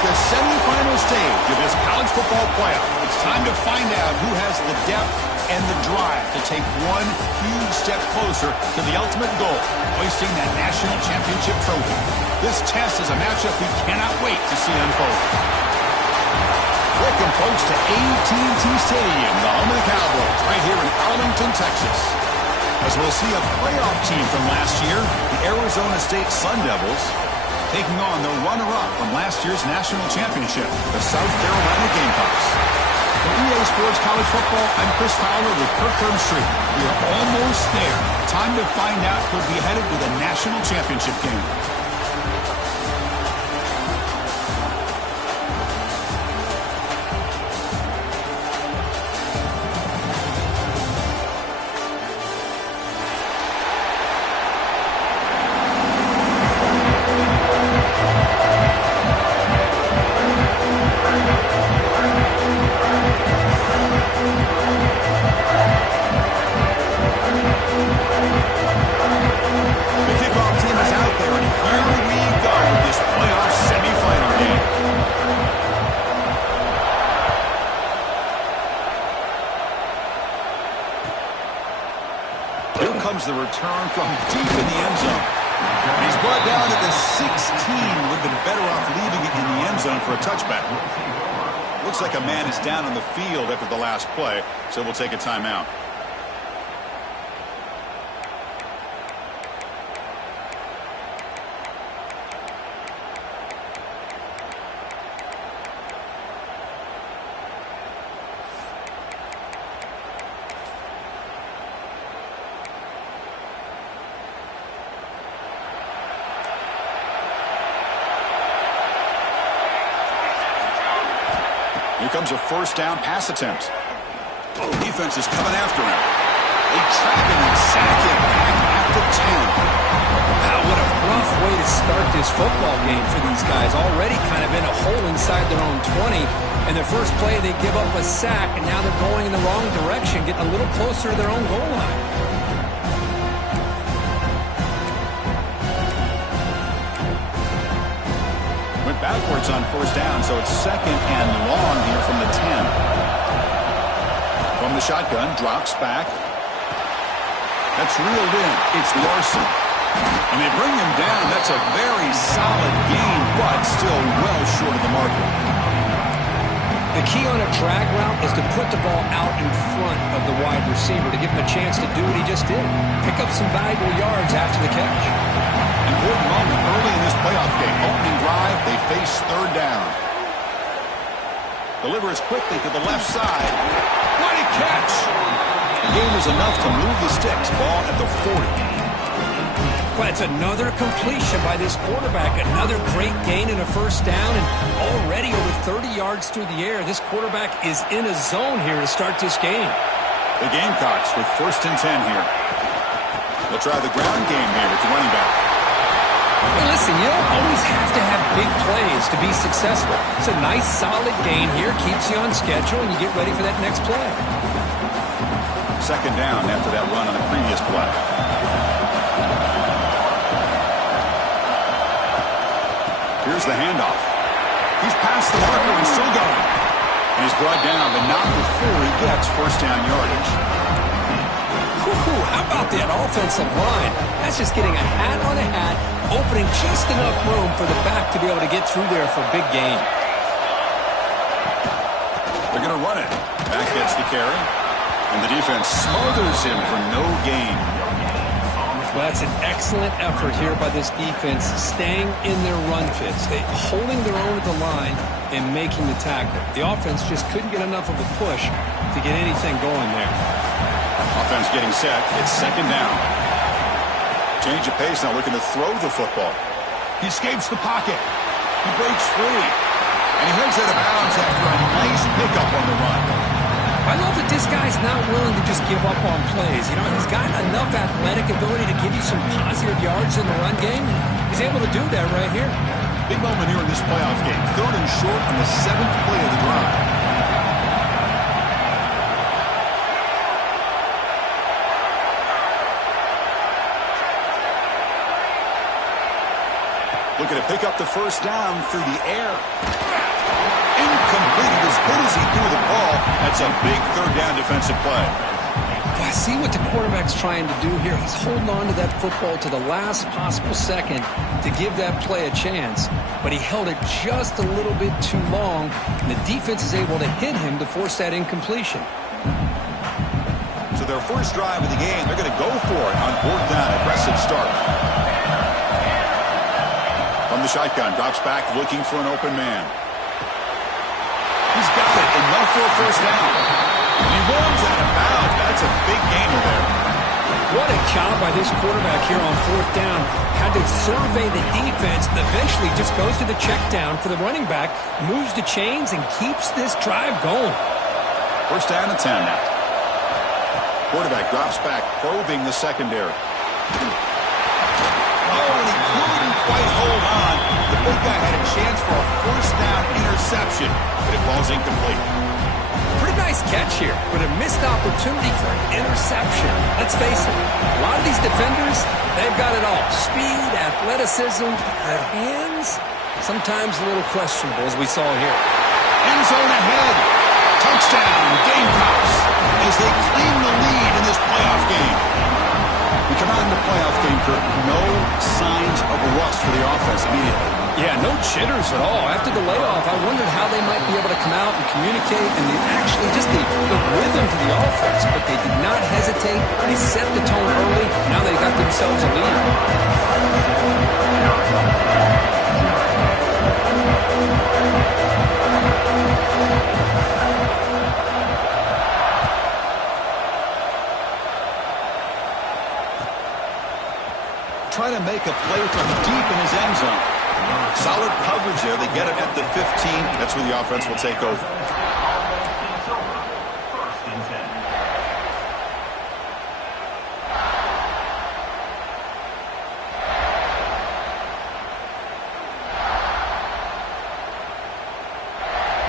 the semifinal stage of this college football playoff. It's time to find out who has the depth and the drive to take one huge step closer to the ultimate goal, hoisting that national championship trophy. This test is a matchup we cannot wait to see unfold. Welcome, folks, to AT&T Stadium, the home of the Cowboys, right here in Arlington, Texas. As we'll see a playoff team from last year, the Arizona State Sun Devils, taking on the runner-up from last year's national championship, the South Carolina Gamecocks. For EA Sports College Football, I'm Chris Fowler with Kirk Herbstreit. We are almost there. Time to find out who'll be headed to the national championship game. The return from deep in the end zone. And he's brought down at the 16. Would have been better off leaving it in the end zone for a touchback. Looks like a man is down on the field after the last play, so we'll take a timeout. Here comes a first down pass attempt. Oh, defense is coming after him. They trap him and sack him back at the 10. Wow, what a rough way to start this football game for these guys. Already kind of in a hole inside their own 20. And their first play, they give up a sack, and now they're going in the wrong direction, getting a little closer to their own goal line. Backwards on first down, so it's second and long here from the 10. From the shotgun, drops back. That's reeled in. It's Larson. And they bring him down. That's a very solid gain, but still well short of the marker. The key on a drag route is to put the ball out in front of the wide receiver to give him a chance to do what he just did. Pick up some valuable yards after the catch. Important moment early in this playoff game. Opening drive, they face third down. Delivers quickly to the left side. What a catch! The game is enough to move the sticks. Ball at the 40. Well, it's another completion by this quarterback. Another great gain in a first down, and already over 30 yards through the air. This quarterback is in a zone here to start this game. The Gamecocks with first and 10 here. They'll try the ground game here with the running back. Hey, listen, you don't always have to have big plays to be successful. It's a nice, solid gain here. Keeps you on schedule, and you get ready for that next play. Second down after that run on the previous play. Here's the handoff. He's past the marker and still going. And he's brought down, but not before he gets first down yardage. How about that offensive line? That's just getting a hat on a hat, opening just enough room for the back to be able to get through there for a big gain. They're going to run it. Back gets the carry. And the defense smothers him for no gain. Well, that's an excellent effort here by this defense, staying in their run fits. They holding their own at the line and making the tackle. The offense just couldn't get enough of a push to get anything going there. Offense getting set. It's second down. Change of pace now, looking to throw the football. He escapes the pocket. He breaks free. And he heads out of bounds after a nice pickup on the run. I love that this guy's not willing to just give up on plays. You know, he's got enough athletic ability to give you some positive yards in the run game. He's able to do that right here. Big moment here in this playoff game. Third and short on the 7th play of the drive. Looking to pick up the first down through the air. Incomplete. As good as he threw the ball, that's a big third down defensive play. I see what the quarterback's trying to do here. He's holding on to that football to the last possible second to give that play a chance, but he held it just a little bit too long, and the defense is able to hit him to force that incompletion. So their first drive of the game, they're going to go for it on fourth down. Aggressive start. From the shotgun, drops back looking for an open man. He's got it. Enough for a first down. He runs out of bounds. That's a big gainer there. What a job by this quarterback here on fourth down. Had to survey the defense, eventually just goes to the check down for the running back, moves the chains, and keeps this drive going. First down and 10 now. Quarterback drops back, probing the secondary. Oh, and he couldn't quite hold on. The big guy had a chance for a first down interception, but it falls incomplete. Pretty nice catch here, but a missed opportunity for an interception. Let's face it, a lot of these defenders, they've got it all. Speed, athleticism, their hands, sometimes a little questionable, as we saw here. End zone ahead. Touchdown, Gamecocks, as they claim the lead in this playoff game. We come out in the playoff game, Kurt. No signs of rust for the offense immediately. Yeah, no jitters at all. After the layoff, I wondered how they might be able to come out and communicate and actually just the rhythm to the offense, but they did not hesitate. They set the tone early. Now they got themselves a lead. Trying to make a play from deep in his end zone. Solid coverage there. They get him at the 15. That's where the offense will take over.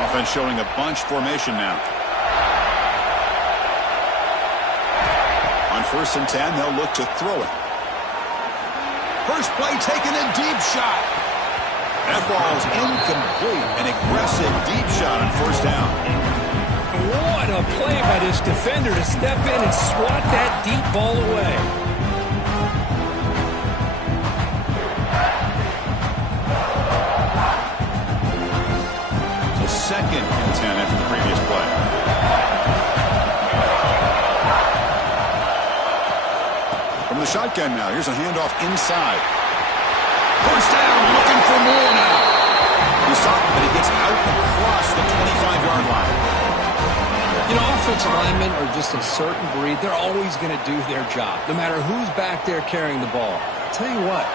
Offense showing a bunch formation now. On 1st and 10, they'll look to throw it. First play taken, a deep shot. That ball's incomplete. An aggressive deep shot on first down. What a play by this defender to step in and swat that deep ball away. So 2nd and 10 after the previous play. From the shotgun now, here's a handoff inside. First down, looking for more now. He's talking, but he gets out across the 25-yard line. You know, offensive linemen are just a certain breed. They're always going to do their job, no matter who's back there carrying the ball. I'll tell you what,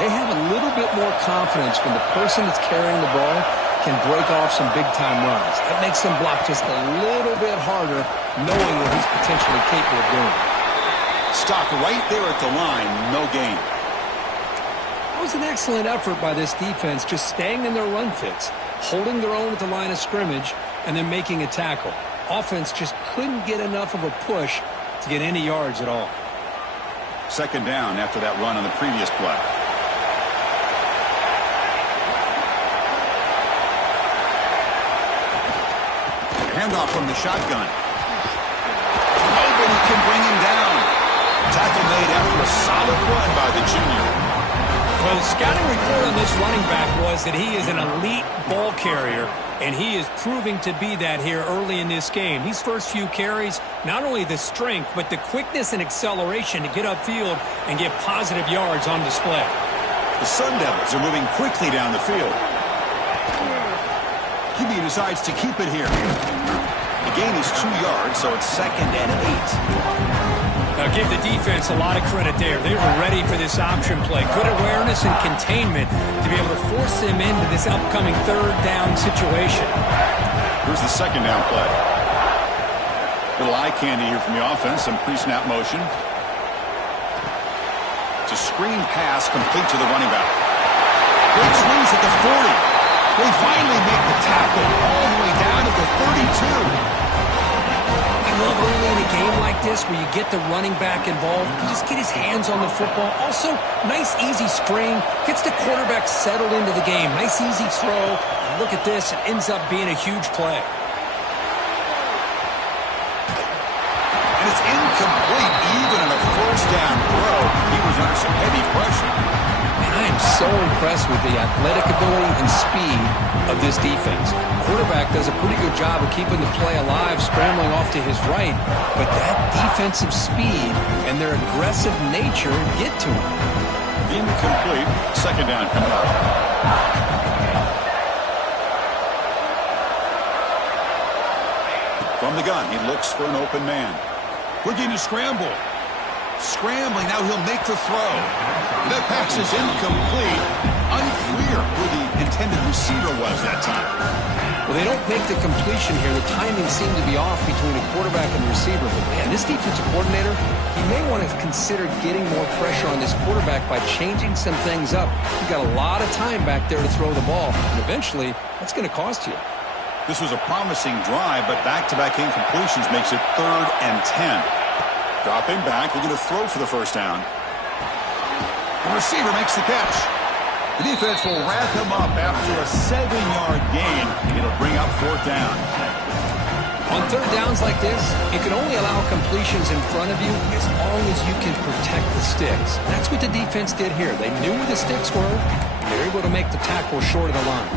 they have a little bit more confidence when the person that's carrying the ball can break off some big-time runs. That makes them block just a little bit harder, knowing what he's potentially capable of doing. Stopped right there at the line, no gain. It was an excellent effort by this defense, just staying in their run fits, holding their own at the line of scrimmage, and then making a tackle. Offense just couldn't get enough of a push to get any yards at all. 2nd down after that run on the previous play. Handoff from the shotgun. Nobody can bring him down. Tackle made after a solid run by the junior. Well, the scouting report on this running back was that he is an elite ball carrier, and he is proving to be that here early in this game. These first few carries, not only the strength, but the quickness and acceleration to get upfield and get positive yards on display. The Sun Devils are moving quickly down the field. QB decides to keep it here. The gain is 2 yards, so it's 2nd and 8. Now, give the defense a lot of credit there. They were ready for this option play. Good awareness and containment to be able to force them into this upcoming 3rd down situation. Here's the 2nd down play. Little eye candy here from the offense. Some pre-snap motion. It's a screen pass complete to the running back. Great swings at the 40. They finally make the tackle all the way down to the 32. I love early in a game like this where you get the running back involved. You just get his hands on the football. Also, nice easy screen. Gets the quarterback settled into the game. Nice easy throw. And look at this. It ends up being a huge play. And it's incomplete even in a first down throw. He was under some heavy pressure. I am so impressed with the athletic ability and speed of this defense. Quarterback does a pretty good job of keeping the play alive, scrambling off to his right, but that defensive speed and their aggressive nature get to him. Incomplete. Second down coming up. From the gun, he looks for an open man. Looking to scramble. Scrambling, now he'll make the throw. That pass is incomplete. Unclear who the intended receiver was that time. Well, they don't make the completion here. The timing seemed to be off between the quarterback and the receiver. But, man, this defensive coordinator, he may want to consider getting more pressure on this quarterback by changing some things up. You've got a lot of time back there to throw the ball. And eventually, that's going to cost you. This was a promising drive, but back-to-back incompletions makes it 3rd and 10. Dropping back, looking to throw for the first down. The receiver makes the catch. The defense will wrap him up after a 7-yard gain. It'll bring up 4th down. On 3rd downs like this, you can only allow completions in front of you as long as you can protect the sticks. That's what the defense did here. They knew where the sticks were. They were able to make the tackle short of the line.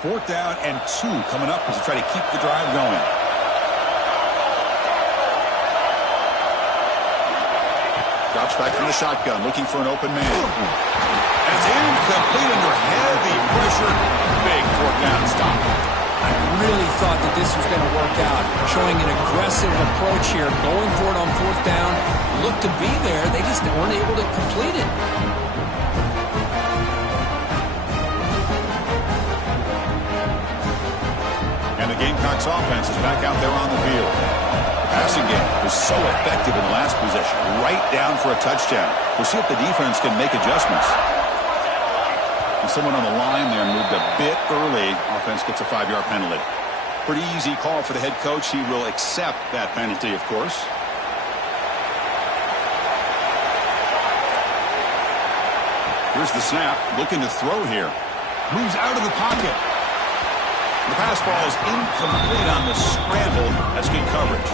4th down and 2 coming up as they try to keep the drive going. Drops back from the shotgun, looking for an open man. And it's incomplete under heavy pressure. Big 4th down stop. I really thought that this was going to work out, showing an aggressive approach here, going for it on 4th down. Looked to be there, they just weren't able to complete it. And the Gamecocks offense is back out there on the field. The passing game was so effective in the last possession, right down for a touchdown. We'll see if the defense can make adjustments. And someone on the line there moved a bit early. Offense gets a 5-yard penalty. Pretty easy call for the head coach. He will accept that penalty, of course. Here's the snap. Looking to throw here. Moves out of the pocket. The pass ball is incomplete on the scramble. That's good coverage.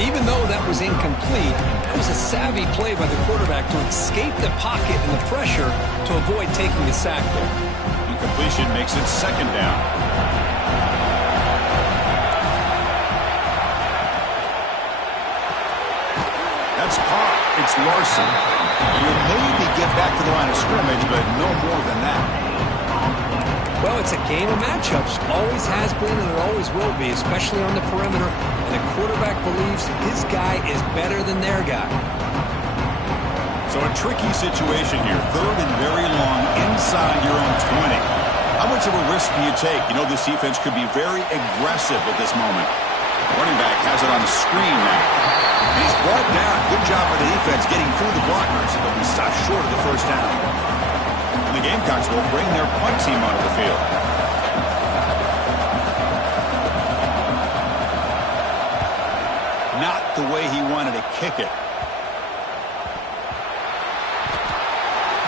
Even though that was incomplete, that was a savvy play by the quarterback to escape the pocket and the pressure to avoid taking the sack there. Incompletion makes it 2nd down. That's caught. It's Larson. You'll maybe get back to the line of scrimmage, but no more than that. Well, it's a game of matchups. Always has been and it always will be, especially on the perimeter. And the quarterback believes his guy is better than their guy. So a tricky situation here. 3rd and very long inside your own 20. How much of a risk do you take? You know this defense could be very aggressive at this moment. Running back has it on the screen now. And he's brought down. Good job by the defense getting through the blockers, but he stopped short of the first down. And the Gamecocks will bring their punt team onto the field. Not the way he wanted to kick it.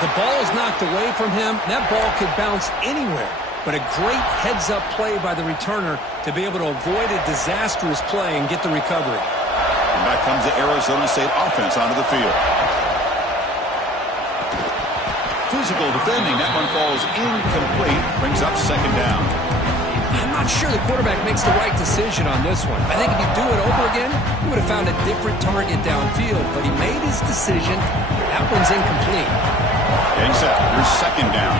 The ball is knocked away from him. That ball could bounce anywhere. But a great heads-up play by the returner to be able to avoid a disastrous play and get the recovery. And back comes the Arizona State offense onto the field. Physical defending. That one falls incomplete. Brings up 2nd down. I'm not sure the quarterback makes the right decision on this one. I think if you do it over again, he would have found a different target downfield. But he made his decision. That one's incomplete. Getting set. Here's 2nd down.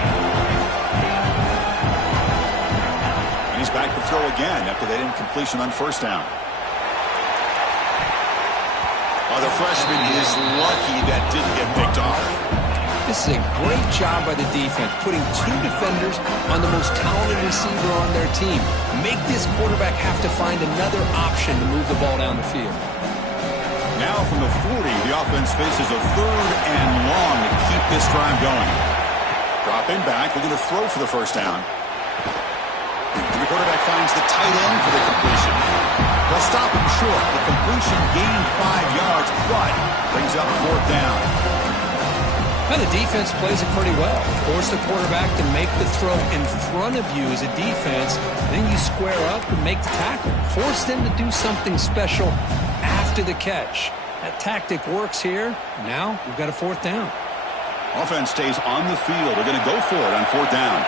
And he's back to throw again after that incompletion on 1st down. Oh, the freshman is lucky that didn't get picked off. This is a great job by the defense, putting 2 defenders on the most talented receiver on their team. Make this quarterback have to find another option to move the ball down the field. Now from the 40, the offense faces a 3rd and long to keep this drive going. Dropping back, looking to throw for the first down. Here we go quarterback finds the tight end for the completion. They'll stop him short. The completion gained 5 yards, but brings up 4th down. Well, the defense plays it pretty well. Force the quarterback to make the throw in front of you as a defense. Then you square up and make the tackle. Force them to do something special after the catch. That tactic works here. Now we've got a 4th down. Offense stays on the field. They're going to go for it on 4th down.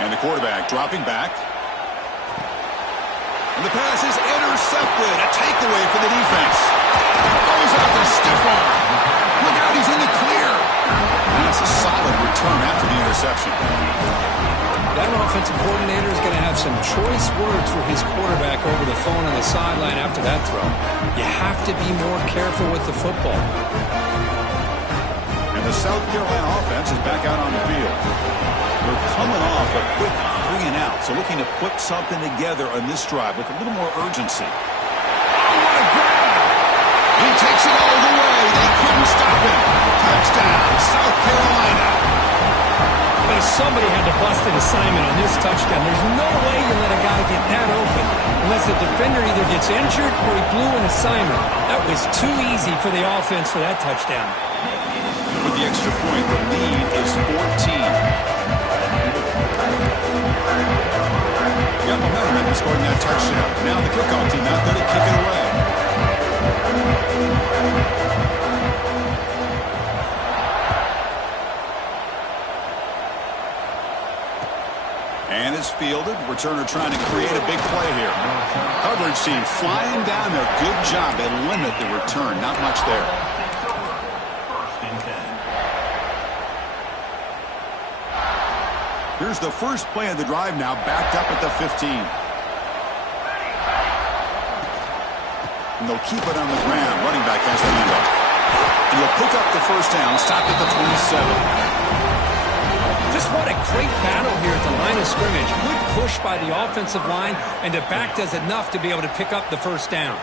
And the quarterback dropping back. And the pass is intercepted. A takeaway for the defense. Goes out the stiff arm. Look out, he's in the clear. And that's a solid return after the interception. That offensive coordinator is going to have some choice words for his quarterback over the phone on the sideline after that throw. You have to be more careful with the football. And the South Carolina offense is back out on the field. They're coming off a quick 3 and out, so looking to put something together on this drive with a little more urgency. Oh, what a grab! He takes it all the way. They couldn't stop him. Touchdown, South Carolina. But if somebody had to bust an assignment on this touchdown, there's no way you let a guy get that open unless the defender either gets injured or he blew an assignment. That was too easy for the offense for that touchdown. With the extra point, the lead is 14. Got momentum after scoring that touchdown. Now the kickoff team out there to kick it away. And is fielded. Returner trying to create a big play here. Coverage team flying down there. Good job. They limit the return. Not much there. Here's the first play of the drive now, backed up at the 15. And they'll keep it on the ground. Running back has the handoff. And he'll pick up the first down, stop at the 27. Just what a great battle here at the line of scrimmage. Good push by the offensive line, and the back does enough to be able to pick up the first down.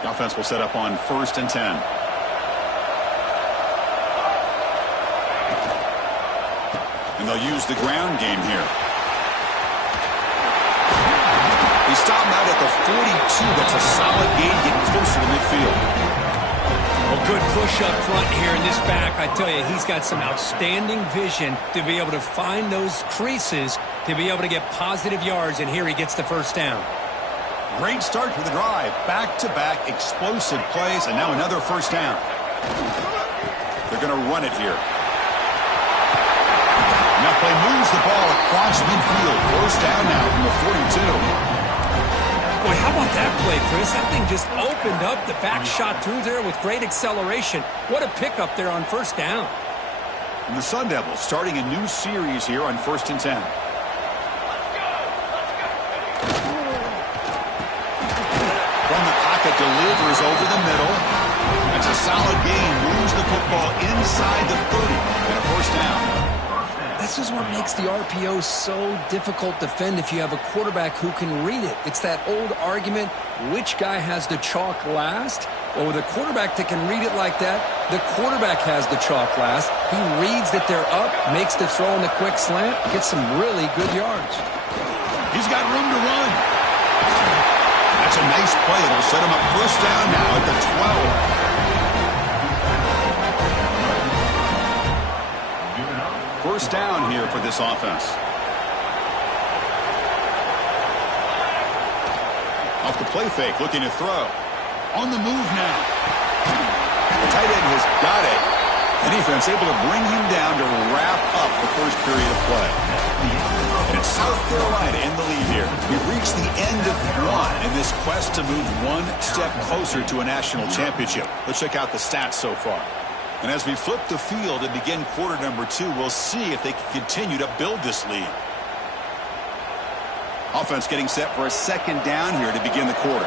The offense will set up on 1st and 10. And they'll use the ground game here. He stopped out at the 42. That's a solid gain, getting closer to midfield. Well, good push up front here in this back. I tell you, he's got some outstanding vision to be able to find those creases, to be able to get positive yards, and here he gets the first down. Great start to the drive. Back-to-back explosive plays, and now another first down. They're going to run it here. Now play moves the ball across midfield. First down now from the 42. Boy, how about that play, Chris? That thing just opened up. The back shot through there with great acceleration. What a pickup there on first down. And the Sun Devils starting a new series here on 1st and 10. From the pocket, delivers over the middle. That's a solid gain. Moves the football inside the 30. And a first down. This is what makes the RPO so difficult to defend if you have a quarterback who can read it. It's that old argument, which guy has the chalk last? Well, with a quarterback that can read it like that, the quarterback has the chalk last. He reads that they're up, makes the throw in the quick slant, gets some really good yards. He's got room to run. That's a nice play. It'll set him up first down now at the 12. First down here for this offense. Off the play fake, looking to throw. On the move now. The tight end has got it. The defense able to bring him down to wrap up the first period of play. And it's South Carolina in the lead here. We've reached the end of one in this quest to move one step closer to a national championship. Let's check out the stats so far. And as we flip the field and begin quarter number 2, we'll see if they can continue to build this lead. Offense getting set for a second down here to begin the quarter.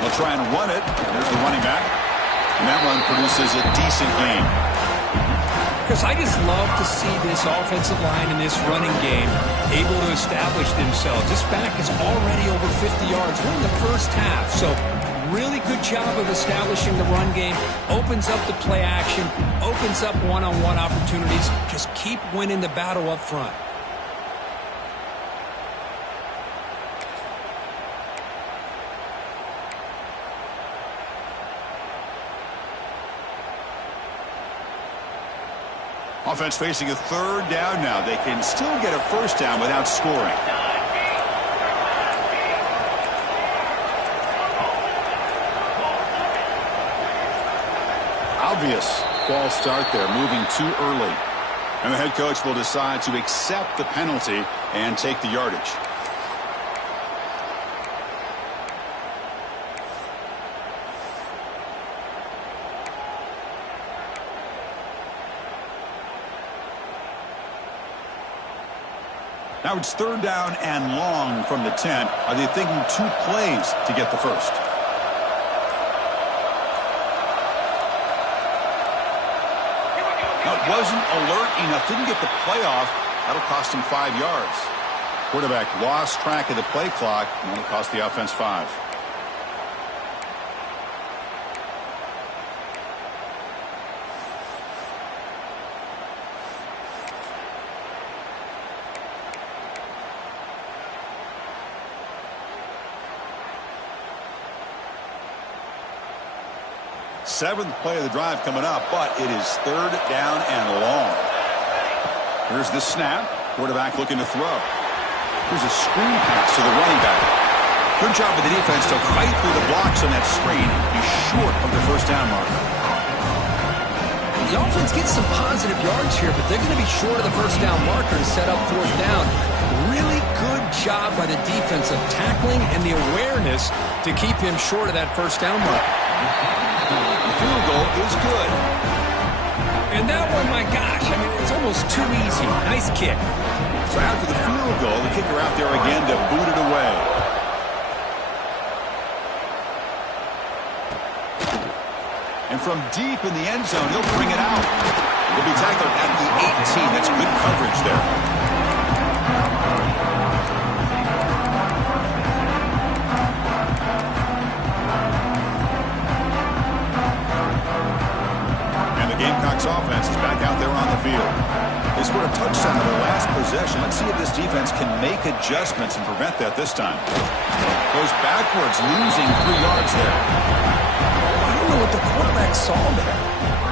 They'll try and run it. There's the running back. And that run produces a decent gain. Because I just love to see this offensive line in this running game able to establish themselves. This back is already over 50 yards. We're in the first half, so really good job of establishing the run game. Opens up the play action, opens up one-on-one opportunities. Just keep winning the battle up front. Offense facing a third down now. They can still get a first down without scoring. Obvious false start there, moving too early. And the head coach will decide to accept the penalty and take the yardage. Now it's third down and long from the 10. Are they thinking 2 plays to get the first? Now it wasn't alert enough. Didn't get the play off. That'll cost him 5 yards. Quarterback lost track of the play clock, and it'll cost the offense 5. Seventh play of the drive coming up, but it is third down and long. Here's the snap. Quarterback looking to throw. Here's a screen pass to the running back. Good job of the defense to fight through the blocks on that screen. He's short of the first down marker. The offense gets some positive yards here, but they're going to be short of the first down marker to set up fourth down. Really good job by the defense of tackling and the awareness to keep him short of that first down marker. Field goal is good. And that one, my gosh, I mean, it's almost too easy. Nice kick. So after the field goal, the kicker out there again to boot it away. And from deep in the end zone, he'll bring it out. He'll be tackled at the 18. That's good coverage there. Gamecocks offense is back out there on the field. They scored a touchdown on their last possession. Let's see if this defense can make adjustments and prevent that this time. Goes backwards, losing 3 yards there. I don't know what the quarterback saw there.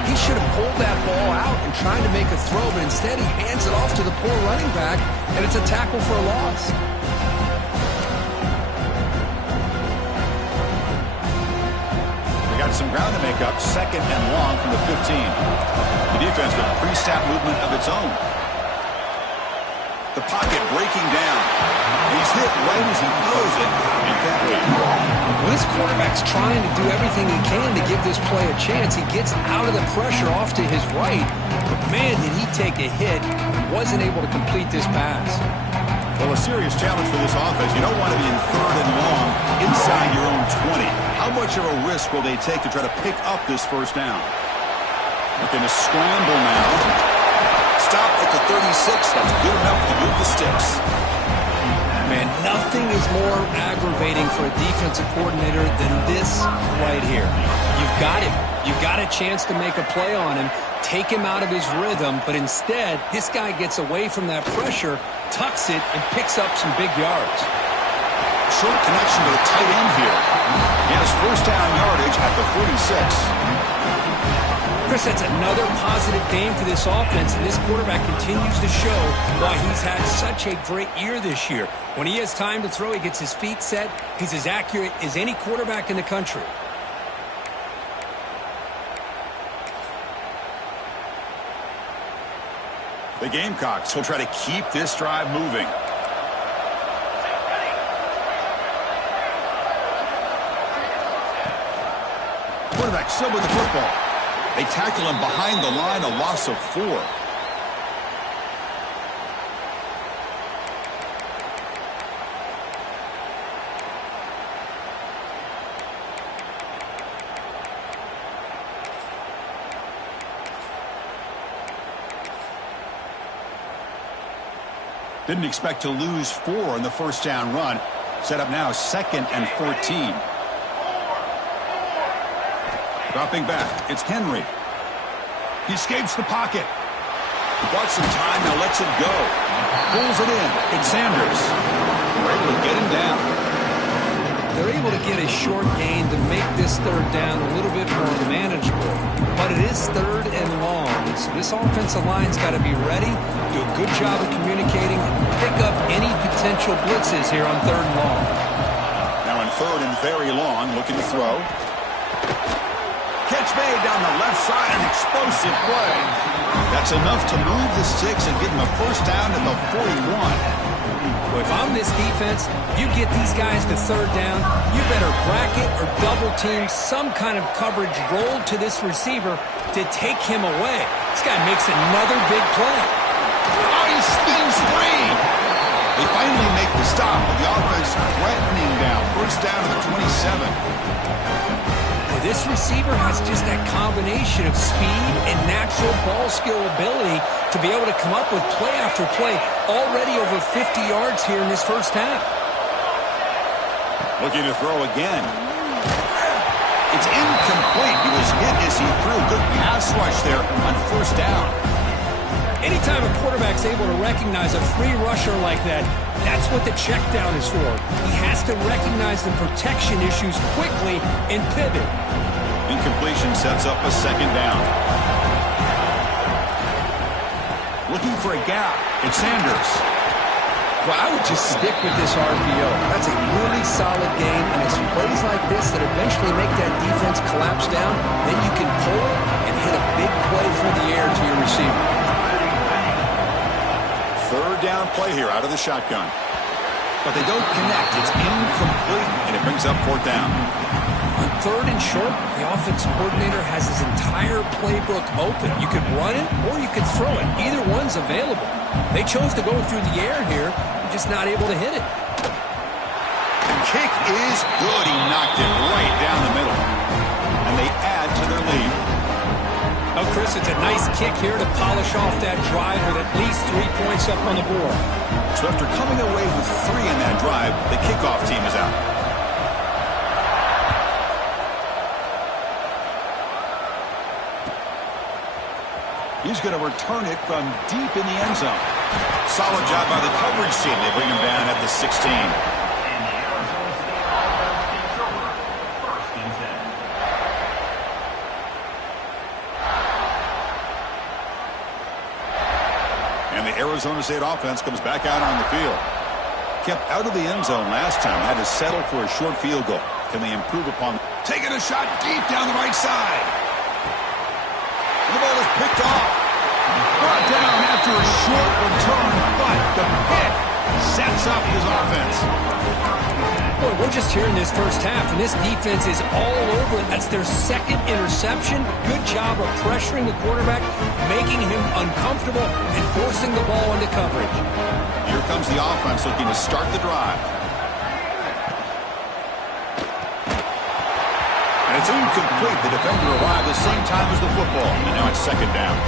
He should have pulled that ball out and tried to make a throw, but instead he hands it off to the poor running back, and it's a tackle for a loss. Got some ground to make up, second and long from the 15. The defense with pre-snap movement of its own. The pocket breaking down. He's hit right as he throws it, incomplete. Well, this quarterback's trying to do everything he can to give this play a chance. He gets out of the pressure off to his right, but man, did he take a hit. Wasn't able to complete this pass. Well, a serious challenge for this offense. You don't want to be in third and long inside your own 20. How much of a risk will they take to try to pick up this first down? Looking to scramble now. Stop at the 36. That's good enough to move the sticks. Man, nothing is more aggravating for a defensive coordinator than this right here. You've got him. You've got a chance to make a play on him, take him out of his rhythm, but instead, this guy gets away from that pressure, tucks it, and picks up some big yards. Short connection to the tight end here. He has first down yardage at the 46. Chris, that's another positive game for this offense, and this quarterback continues to show why he's had such a great year this year. When he has time to throw, he gets his feet set. He's as accurate as any quarterback in the country. The Gamecocks will try to keep this drive moving. Quarterback still with the football. They tackle him behind the line, a loss of 4. Didn't expect to lose 4 in the first down run. Set up now 2nd and 14. Dropping back, it's Henry. He escapes the pocket. Bought some time, now lets it go. Pulls it in. It's Sanders. We're able to get him down. They're able to get a short gain to make this third down a little bit more manageable. But it is 3rd and long. So this offensive line's got to be ready, do a good job of communicating, and pick up any potential blitzes here on 3rd and long. Now in 3rd and very long, looking to throw. Catch made down the left side, an explosive play. That's enough to move the sticks and get him a first down at the 41. Well, if I'm this defense, you get these guys to 3rd down, you better bracket or double team some kind of coverage rolled to this receiver to take him away. This guy makes another big play. Oh, he spins free. They finally make the stop with the offense threatening down. First down to the 27. This receiver has just that combination of speed and natural ball skill ability to be able to come up with play after play, already over 50 yards here in this first half. Looking to throw again. It's incomplete. He was hit as he threw. Good pass rush there on first down. Anytime a quarterback's able to recognize a free rusher like that, that's what the check down is for. He has to recognize the protection issues quickly and pivot. Incompletion sets up a 2nd down. Looking for a gap. It's Sanders. Well, I would just stick with this RPO. That's a really solid game, and it's plays like this that eventually make that defense collapse down. Then you can pull and hit a big play through the air to your receiver. 3rd down play here out of the shotgun. But they don't connect. It's incomplete, and it brings up 4th down. On 3rd and short, the offense coordinator has his entire playbook open. You could run it or you could throw it. Either one's available. They chose to go through the air here. They're just not able to hit it. Kick is good. He knocked it right down the middle. And they add to their lead. Oh, Chris, it's a nice kick here to polish off that drive with at least 3 points up on the board. So after coming away with 3 in that drive, the kickoff team is out. He's going to return it from deep in the end zone. Solid job by the coverage team. They bring him down at the 16. And the Arizona State offense comes back out on the field. Kept out of the end zone last time. Had to settle for a short field goal. Can they improve upon? Taking a shot deep down the right side. And the ball is picked off. Brought down after a short return, but the pick sets up his offense. Boy, we're just here in this first half, and this defense is all over it. That's their 2nd interception. Good job of pressuring the quarterback, making him uncomfortable, and forcing the ball into coverage. Here comes the offense looking to start the drive. And it's incomplete. The defender arrived the same time as the football, and now it's 2nd down.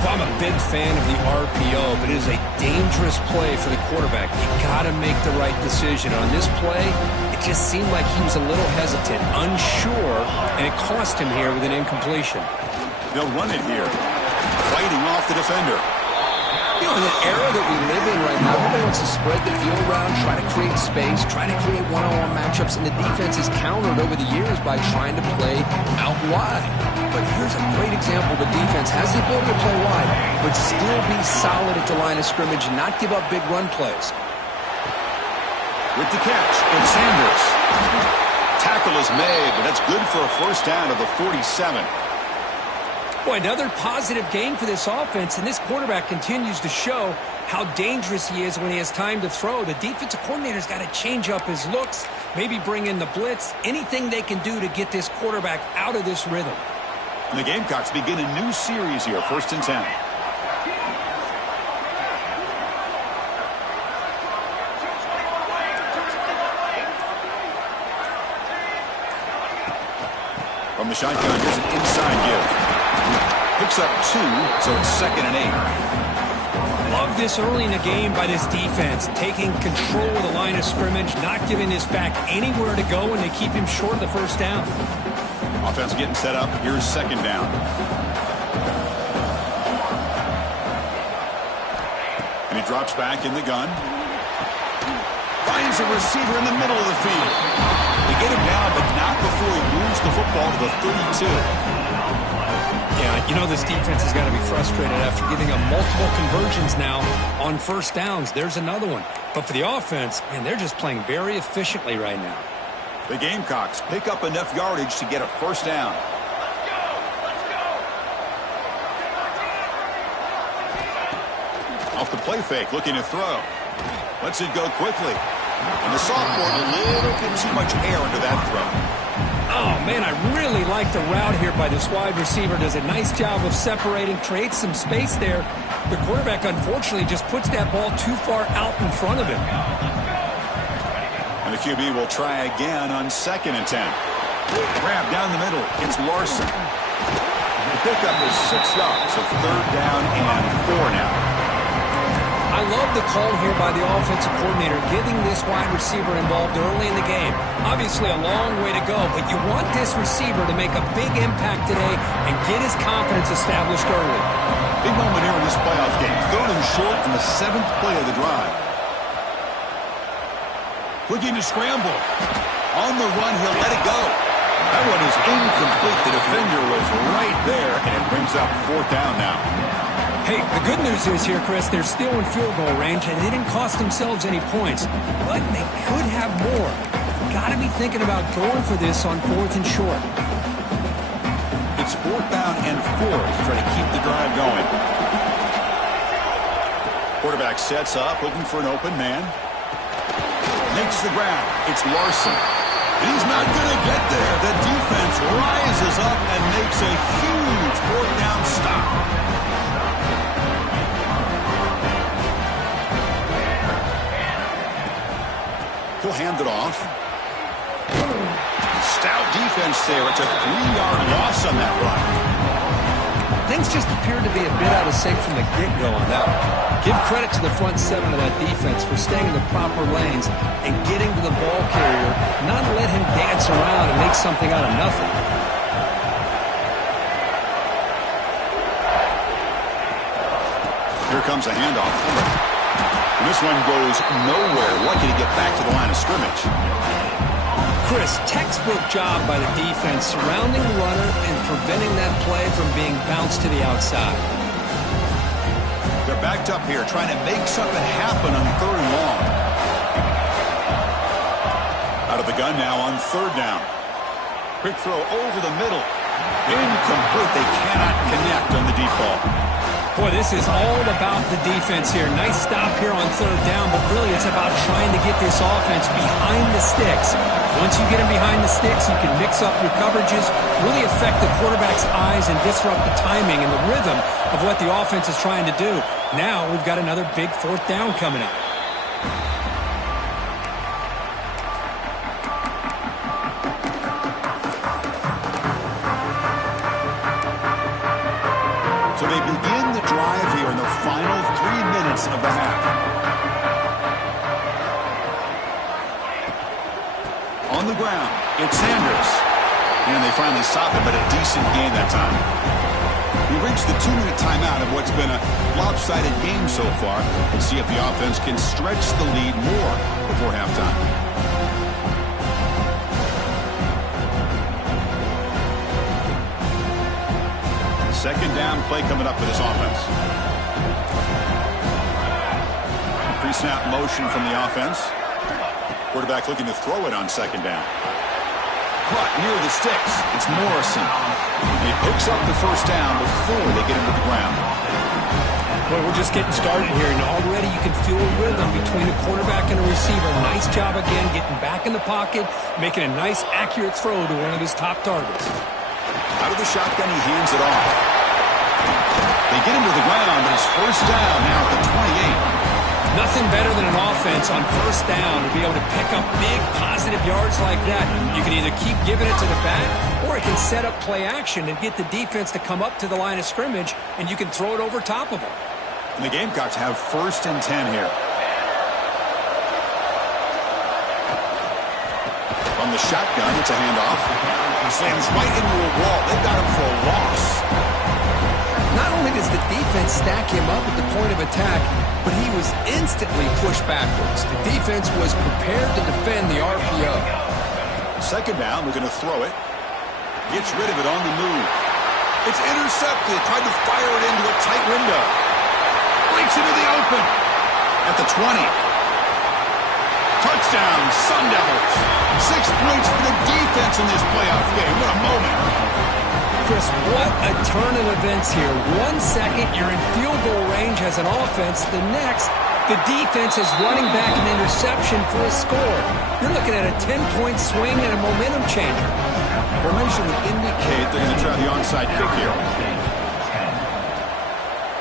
I'm a big fan of the RPO, but it is a dangerous play for the quarterback. You got to make the right decision. On this play, it just seemed like he was a little hesitant, unsure, and it cost him here with an incompletion. They'll run it here, fighting off the defender. You know, in the era that we live in right now, everybody wants to spread the field around, try to create space, try to create one-on-one matchups, and the defense is countered over the years by trying to play out wide. But here's a great example. The defense has the ability to play wide, but still be solid at the line of scrimmage and not give up big run plays. With the catch, it's Sanders. Tackle is made, but that's good for a first down to the 47. Boy, another positive game for this offense, and this quarterback continues to show how dangerous he is when he has time to throw. The defensive coordinator's got to change up his looks, maybe bring in the blitz, anything they can do to get this quarterback out of this rhythm. And the Gamecocks begin a new series here, 1st and 10. From the shotgun, here's an inside give. Picks up 2, so it's 2nd and 8. Love this early in the game by this defense, taking control of the line of scrimmage, not giving this back anywhere to go, and they keep him short of the first down. Offense getting set up. Here's second down. And he drops back in the gun. Finds a receiver in the middle of the field. They get him down, but not before he moves the football to the 32. Yeah, you know this defense has got to be frustrated after giving up multiple conversions now on first downs. There's another one. But for the offense, man, they're just playing very efficiently right now. The Gamecocks pick up enough yardage to get a first down. Off the play fake, looking to throw. Lets it go quickly. And the sophomore, a little bit too much air into that throw. Oh, man, I really like the route here by this wide receiver. Does a nice job of separating, creates some space there. The quarterback, unfortunately, just puts that ball too far out in front of him. And the QB will try again on 2nd and 10. Grab down the middle. It's Larson. The pickup is 6 yards, so 3rd down and 4 now. I love the call here by the offensive coordinator, getting this wide receiver involved early in the game. Obviously a long way to go, but you want this receiver to make a big impact today and get his confidence established early. Big moment here in this playoff game. 3rd and short in the 7th play of the drive. Looking to scramble. On the run, he'll let it go. That one is incomplete. The defender was right there, and it brings up 4th down now. Hey, the good news is here, Chris, they're still in field goal range, and they didn't cost themselves any points. But they could have more. Got to be thinking about going for this on 4th and short. It's 4th down and 4 to try to keep the drive going. Quarterback sets up, looking for an open man. Makes the grab. It's Larson. He's not going to get there. The defense rises up and makes a huge 4th down stop. He'll hand it off. Stout defense there. It's a 3-yard loss on that run. Things just appeared to be a bit out of sync from the get-go on that one. Give credit to the front 7 of that defense for staying in the proper lanes and getting to the ball carrier, not let him dance around and make something out of nothing. Here comes a handoff. And this one goes nowhere. Lucky to get back to the line of scrimmage. Chris, textbook job by the defense surrounding the runner and preventing that play from being bounced to the outside. They're backed up here trying to make something happen on 3rd and long. Out of the gun now on 3rd down. Quick throw over the middle. Incomplete. They cannot connect on the deep ball. Boy, this is all about the defense here. Nice stop here on 3rd down, but really it's about trying to get this offense behind the sticks. Once you get them behind the sticks, you can mix up your coverages, really affect the quarterback's eyes and disrupt the timing and the rhythm of what the offense is trying to do. Now we've got another big 4th down coming up. So they begin the drive here in the final 3 minutes of the half. On the ground, it's Sanders. And they finally stop him, but a decent gain that time. We reached the 2-minute timeout of what's been a lopsided game so far. Let's see if the offense can stretch the lead more before halftime. Second down play coming up for this offense. Pre-snap motion from the offense. Quarterback looking to throw it on 2nd down. Caught near the sticks. It's Morrison. And he picks up the first down before they get him to the ground. Well, we're just getting started here, and already you can feel a rhythm between a quarterback and a receiver. Nice job again getting back in the pocket, making a nice, accurate throw to one of his top targets. Out of the shotgun, he hands it off. They get him to the ground, but it's first down now at the 28. Nothing better than an offense on first down to be able to pick up big, positive yards like that. You can either keep giving it to the back, or it can set up play action and get the defense to come up to the line of scrimmage, and you can throw it over top of them. And the Gamecocks have 1st and 10 here. From the shotgun, it's a handoff. He slams right into a wall. They've got him for a loss. Not only does the defense stack him up at the point of attack, but he was instantly pushed backwards. The defense was prepared to defend the RPO. 2nd down, we're going to throw it. Gets rid of it on the move. It's intercepted. Tried to fire it into a tight window. Breaks into the open. At the 20. Touchdown, Sun Devils. 6 points for the defense in this playoff game. What a moment. Chris, what a turn of events here. 1 second, you're in field goal range as an offense. The next, the defense is running back an interception for a score. You're looking at a 10-point swing and a momentum changer. Formation would indicate they're going to try the onside kick here.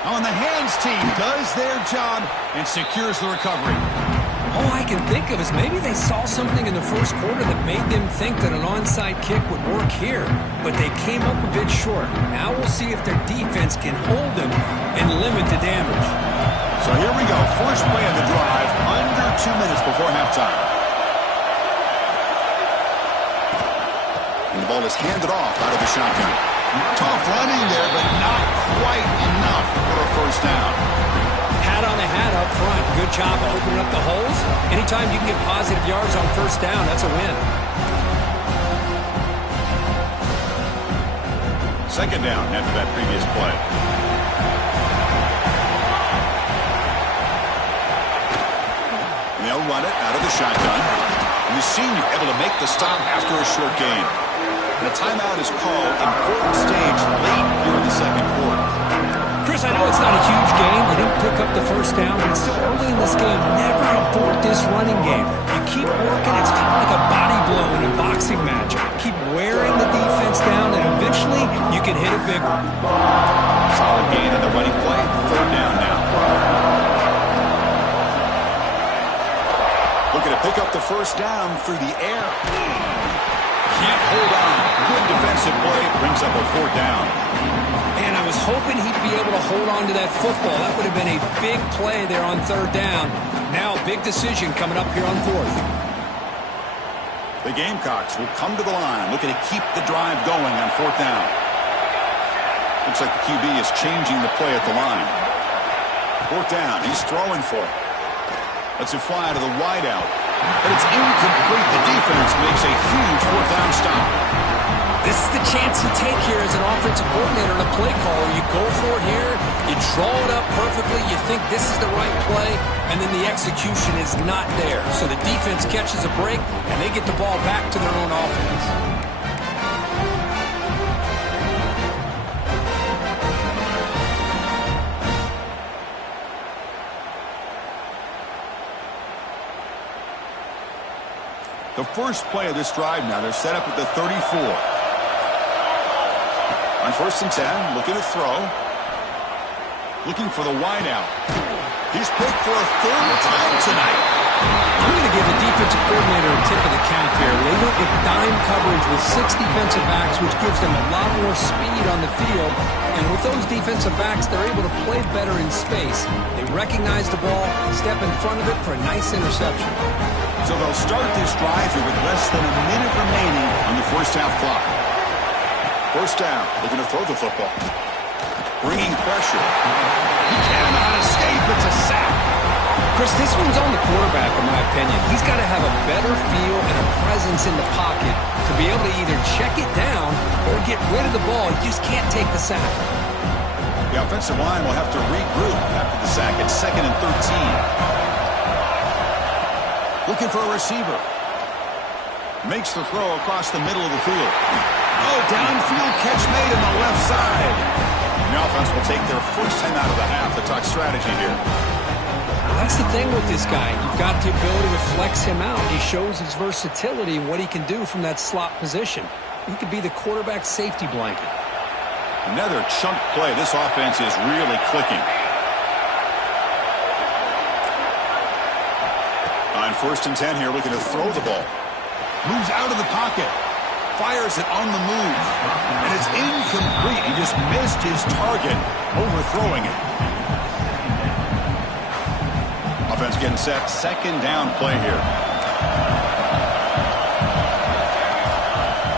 On the hands team does their job and secures the recovery. All I can think of is maybe they saw something in the first quarter that made them think that an onside kick would work here, but they came up a bit short. Now we'll see if their defense can hold them and limit the damage. So here we go. First play of the drive, under 2 minutes before halftime. And the ball is handed off out of the shotgun. Tough running there, but not quite enough for a 1st down. Hat on the hat up front. Good job of opening up the holes. Anytime you can get positive yards on 1st down, that's a win. 2nd down after that previous play. And they'll run it out of the shotgun. And the senior able to make the stop after a short gain. And a timeout is called. Important stage late here in the 2nd quarter. Chris, I know it's not a huge game. They didn't pick up the 1st down, but it's still early in this game. Never abort this running game. You keep working. It's kind of like a body blow in a boxing match. Keep wearing the defense down, and eventually you can hit a big one. Solid gain in the running play. 3rd down now. Looking to pick up the 1st down through the air. Can't hold on. Good defensive play. Brings up a 4th down. And I was hoping he'd be able to hold on to that football. That would have been a big play there on 3rd down. Now, big decision coming up here on 4th. The Gamecocks will come to the line, looking to keep the drive going on 4th down. Looks like the QB is changing the play at the line. 4th down, he's throwing for it. Lets it fly to the wideout. But it's incomplete. The defense makes a huge 4th down stop. This is the chance you take here as an offensive coordinator and a play caller. You go for it here, you draw it up perfectly, you think this is the right play, and then the execution is not there. So the defense catches a break, and they get the ball back to their own offense. The first play of this drive now, they're set up at the 34. On 1st and 10, looking to throw. Looking for the wideout. He's picked for a 3rd time tonight. I'm going to give the defensive coordinator a tip of the cap here. They went with dime coverage with 6 defensive backs, which gives them a lot more speed on the field. And with those defensive backs, they're able to play better in space. They recognize the ball, step in front of it for a nice interception. So they'll start this drive here with less than a minute remaining on the 1st half clock. 1st down, looking to throw the football. Bringing pressure. He cannot escape. It's a sack. Chris, this one's on the quarterback, in my opinion. He's got to have a better feel and a presence in the pocket to be able to either check it down or get rid of the ball. You just can't take the sack. The offensive line will have to regroup after the sack. It's 2nd and 13. Looking for a receiver. Makes the throw across the middle of the field. Oh, downfield catch made on the left side. And the offense will take their 1st time out of the half to talk strategy here. That's the thing with this guy. You've got the ability to flex him out. He shows his versatility and what he can do from that slot position. He could be the quarterback safety blanket. Another chunk play. This offense is really clicking. On 1st and 10 here, looking to throw the ball. Moves out of the pocket. Fires it on the move. And it's incomplete. He just missed his target, overthrowing it. offense getting set. Second down play here.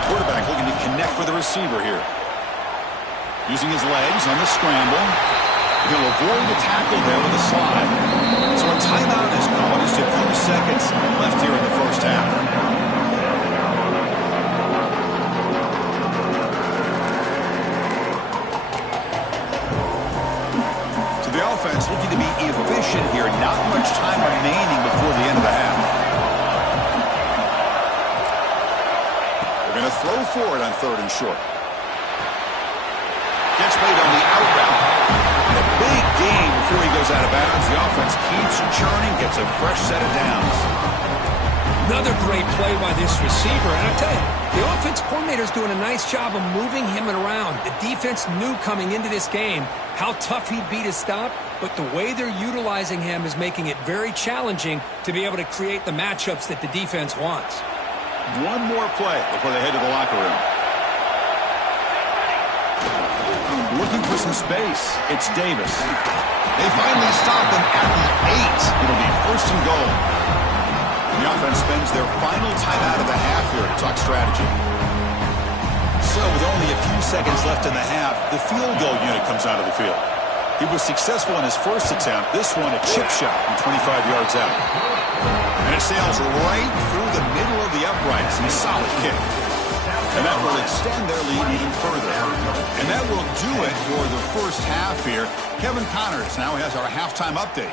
Quarterback looking to connect with the receiver here. Using his legs on the scramble. He'll avoid the tackle there with a slide. So a timeout is called. Just a few seconds left here in the first half. So the offense looking to be efficient here. Not much time remaining before the end of the half. They're going to throw for it on 3rd and short. Gets made on the out route. And a big gain before he goes out of bounds. The offense keeps churning, gets a fresh set of downs. Another great play by this receiver. And I tell you, the offense coordinator's doing a nice job of moving him around. The defense knew coming into this game how tough he'd be to stop, but the way they're utilizing him is making it very challenging to be able to create the matchups that the defense wants. One more play before they head to the locker room. Looking for some space. It's Davis. They finally stop him at the 8. It'll be 1st and goal. The offense spends their final timeout of the half here to talk strategy. So with only a few seconds left in the half, the field goal unit comes out of the field. He was successful in his first attempt. This one, a chip shot from 25 yards out. And it sails right through the middle of the uprights. A solid kick. And that will extend their lead even further. And that will do it for the first half here. Kevin Connors now has our halftime update.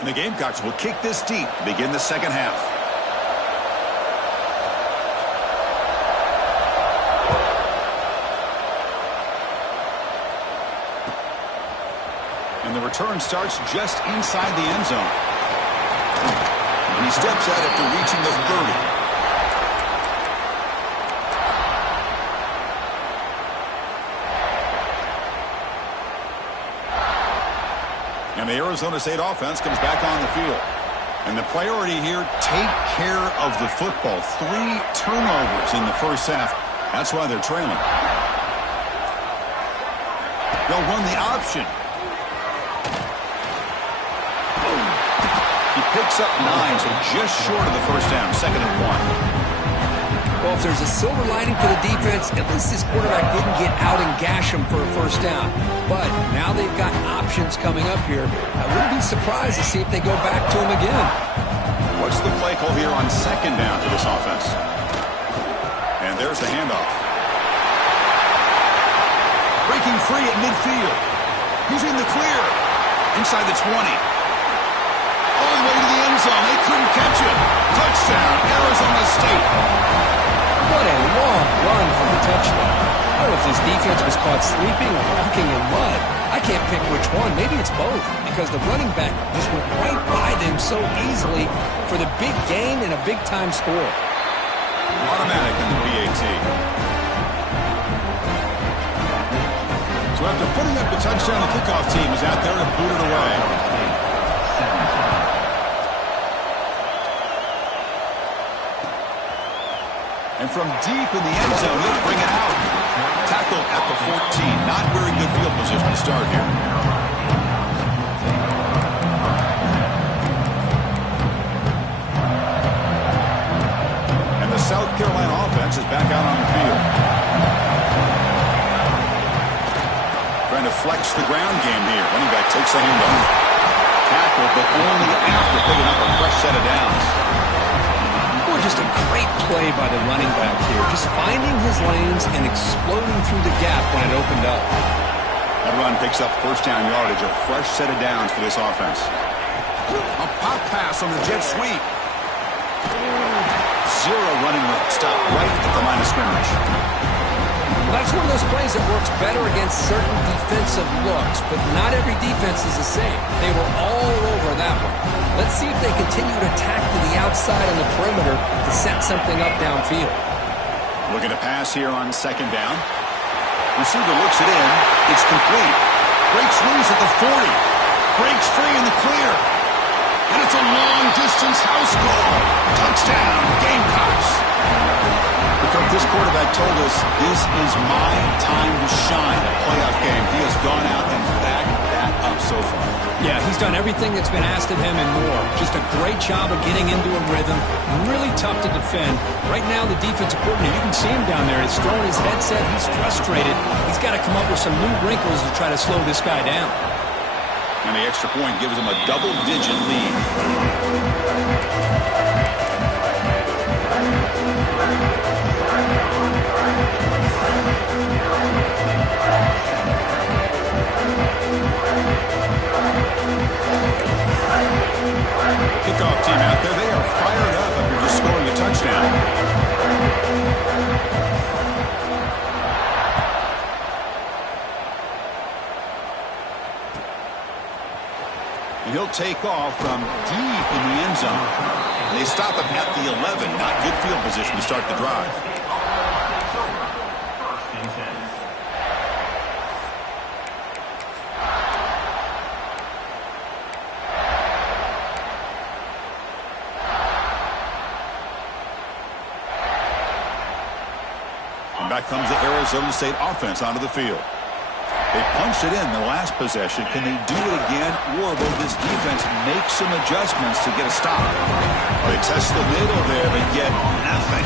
And the Gamecocks will kick this deep to begin the second half. And the return starts just inside the end zone. And he steps out after reaching the 30. And the Arizona State offense comes back on the field. And the priority here, take care of the football. 3 turnovers in the first half. That's why they're trailing. They'll run the option. He picks up 9, so just short of the first down. 2nd and 1. Well, if there's a silver lining for the defense, at least this quarterback didn't get out and gash him for a first down. But now they've got options coming up here. I wouldn't be surprised to see if they go back to him again. What's the play call here on 2nd down for this offense? And there's the handoff. Breaking free at midfield. He's in the clear. Inside the 20. All the way to the end zone. They couldn't catch him. Touchdown, Arizona State. What a long run for the touchdown. I don't know if this defense was caught sleeping or walking in mud. I can't pick which one. Maybe it's both, because the running back just went right by them so easily for the big gain and a big-time score. Automatic in the BAT. So after putting up the touchdown, the kickoff team is out there to boot it away. And from deep in the end zone, he'll bring it out. Tackle at the 14. Not very good field position to start here. And the South Carolina offense is back out on the field. Trying to flex the ground game here. Running back takes the handoff. Tackle, but only after picking up a fresh set of downs. Just a great play by the running back here. Just finding his lanes and exploding through the gap when it opened up. That run picks up first down yardage. A fresh set of downs for this offense. A pop pass on the jet sweep. 0 running room. Stop right at the line of scrimmage. Well, that's one of those plays that works better against certain defensive looks, but not every defense is the same. They were all over that one. Let's see if they continue to attack to the outside on the perimeter to set something up downfield. Looking to pass here on 2nd down. Receiver looks it in. It's complete. Breaks loose at the 40. Breaks free in the clear. And it's a long-distance house goal. Touchdown, Gamecocks. Because this quarterback told us this is my time to shine. A playoff game. He has gone out and back off so far. Yeah, he's done everything that's been asked of him and more. Just a great job of getting into a rhythm. Really tough to defend. Right now, the defensive coordinator, you can see him down there. He's throwing his headset. He's frustrated. He's got to come up with some new wrinkles to try to slow this guy down. And the extra point gives him a double-digit lead. Kickoff team out there, they are fired up after just scoring a touchdown. And he'll take off from deep in the end zone. They stop him at the 11. Not good field position to start the drive. And back comes the Arizona State offense onto the field. They punched it in the last possession. Can they do it again, or will this defense make some adjustments to get a stop? Well, they test the middle there, but get nothing.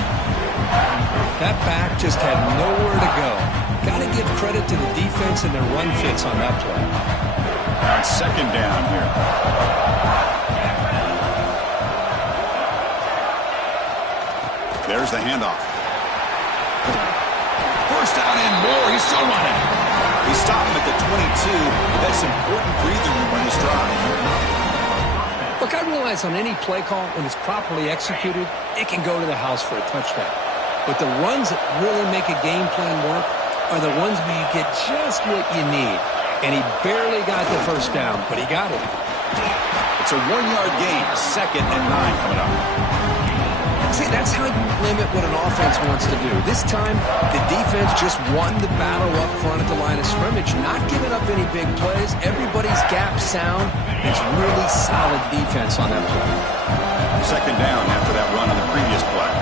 That back just had nowhere to go. Got to give credit to the defense and their run fits on that play. Now it's second down here. There's the handoff. First down and more. He's still running. He stopped him at the 22, but that's important breathing room on this drive. Look, I realize on any play call, when it's properly executed, it can go to the house for a touchdown. But the runs that really make a game plan work are the ones where you get just what you need. And he barely got the first down, but he got it. It's a 1-yard gain, 2nd and 9 coming up. See, that's how you limit what an offense wants to do. This time, the defense just won the battle up front at the line of scrimmage, not giving up any big plays. Everybody's gap sound. It's really solid defense on that play. Second down after that run on the previous play.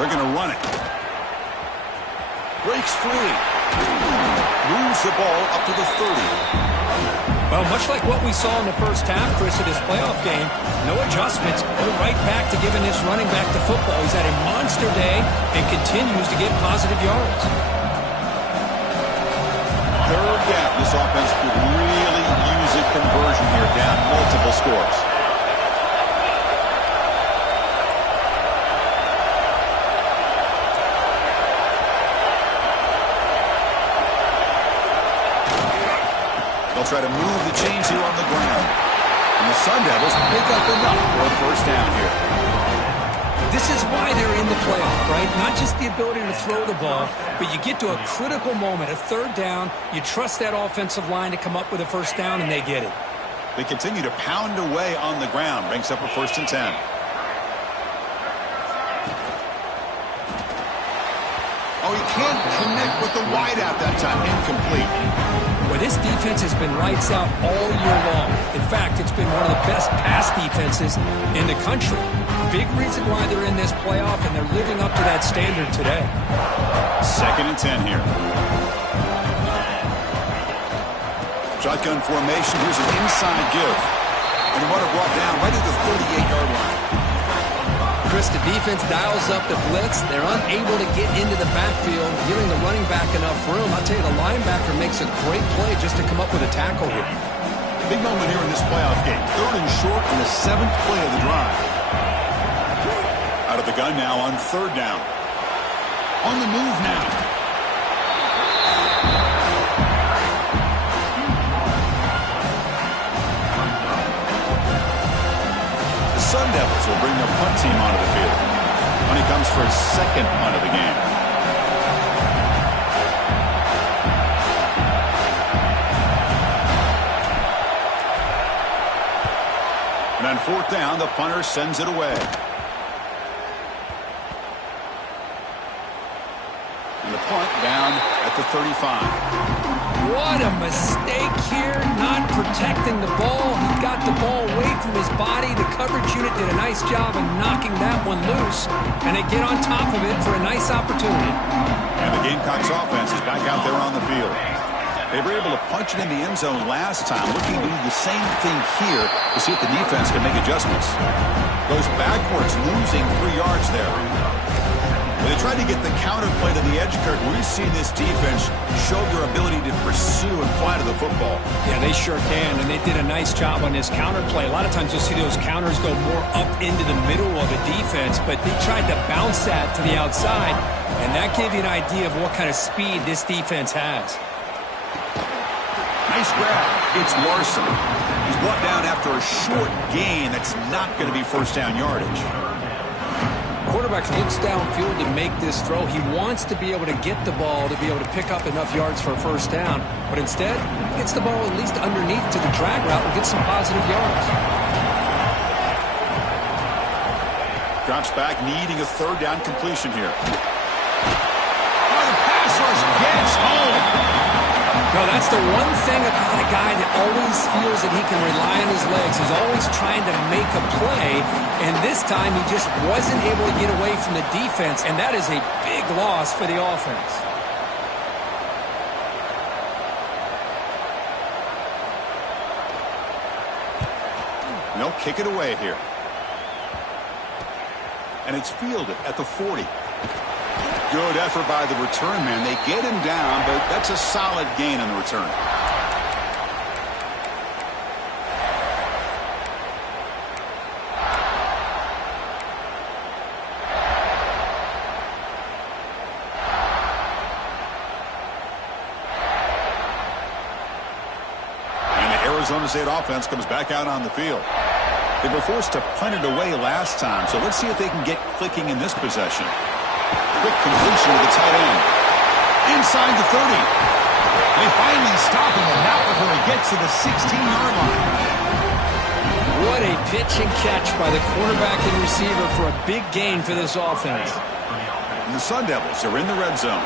They're going to run it. Breaks free. Moves the ball up to the 30. Well, much like what we saw in the first half, Chris, of this playoff game, no adjustments. Go right back to giving this running back to football. He's had a monster day and continues to get positive yards. Third down. This offense could really use a conversion here, down multiple scores. They'll try to move the chains here on the ground. And the Sun Devils pick up enough for a first down here. This is why they're in the playoff, right? Not just the ability to throw the ball, but you get to a critical moment, a third down. You trust that offensive line to come up with a first down, and they get it. They continue to pound away on the ground. Brings up a 1st and 10. Oh, he can't connect with the wideout that time. Incomplete. Well, this defense has been lights out all year long. In fact, it's been one of the best pass defenses in the country. Big reason why they're in this playoff, and they're living up to that standard today. 2nd and 10 here. Shotgun formation. Here's an inside give. And the runner brought down right at the 38-yard line. Chris, the defense dials up the blitz. They're unable to get into the backfield, giving the running back enough room. I'll tell you, the linebacker makes a great play just to come up with a tackle here. Big moment here in this playoff game. 3rd and short in the 7th play of the drive. Out of the gun now on 3rd down. On the move now. Sun Devils will bring their punt team onto the field. When he comes for his 2nd punt of the game. And on 4th down, the punter sends it away. And the punt down at the 35. What a mistake here, not protecting the ball. He got the ball away from his body. The coverage unit did a nice job of knocking that one loose, and they get on top of it for a nice opportunity. And the Gamecocks offense is back out there on the field. They were able to punch it in the end zone last time, looking to do the same thing here to see if the defense can make adjustments. Goes backwards, losing 3 yards there. When they tried to get the counter play to the edge, Kirk, we've seen this defense show their ability to pursue and fly to the football. Yeah, they sure can, and they did a nice job on this counter play. A lot of times you'll see those counters go more up into the middle of the defense, but they tried to bounce that to the outside, and that gave you an idea of what kind of speed this defense has. Nice grab. It's Larson. He's brought down after a short gain that's not going to be first down yardage. Quarterback looks downfield to make this throw. He wants to be able to get the ball to be able to pick up enough yards for a first down, but instead he gets the ball at least underneath to the drag route and gets some positive yards. Drops back, needing a third down completion here. Oh, the pass rush gets home. No, that's the one thing about a guy that always feels that he can rely on his legs. He's always trying to make a play, and this time he just wasn't able to get away from the defense, and that is a big loss for the offense. They'll kick it away here. And it's fielded at the 40. Good effort by the return man. They get him down, but that's a solid gain on the return. And the Arizona State offense comes back out on the field. They were forced to punt it away last time, so let's see if they can get clicking in this possession. Quick completion to the tight end. Inside the 30. They finally stop him, and not before he gets to the 16-yard line. What a pitch and catch by the quarterback and receiver for a big gain for this offense. And the Sun Devils are in the red zone.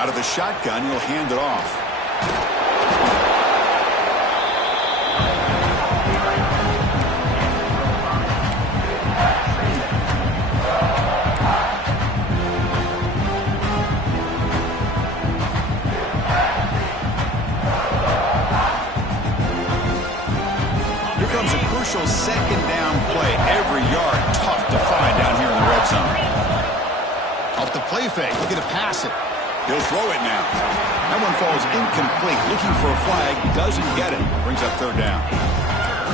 Out of the shotgun, he'll hand it off. Second down play. Every yard tough to find down here in the red zone. Off the play fake. Looking to pass it. He'll throw it now. That one falls incomplete. Looking for a flag. Doesn't get it. Brings up third down.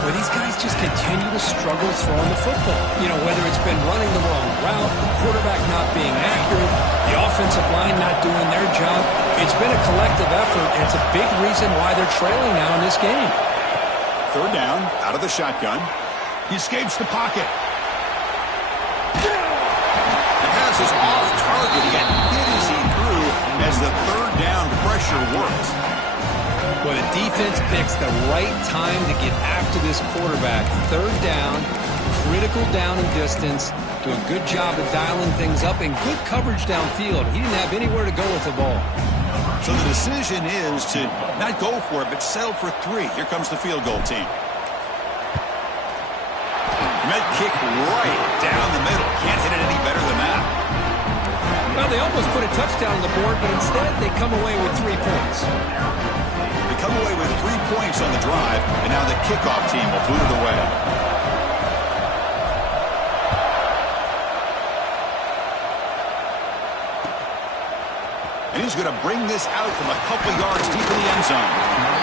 Well, these guys just continue to struggle throwing the football. You know, whether it's been running the wrong route, the quarterback not being accurate, the offensive line not doing their job. It's been a collective effort, and it's a big reason why they're trailing now in this game. Third down, out of the shotgun. He escapes the pocket. The pass is off target. He got hit as he threw as the third down pressure works. Well, the defense picks the right time to get after this quarterback. Third down, critical down and distance. Do a good job of dialing things up and good coverage downfield. He didn't have anywhere to go with the ball. So the decision is to not go for it, but settle for 3. Here comes the field goal team. Med kick right down the middle. Can't hit it any better than that. Well, they almost put a touchdown on the board, but instead they come away with 3 points. They come away with 3 points on the drive, and now the kickoff team will boot it away. And he's going to bring this out from a couple yards deep in the end zone.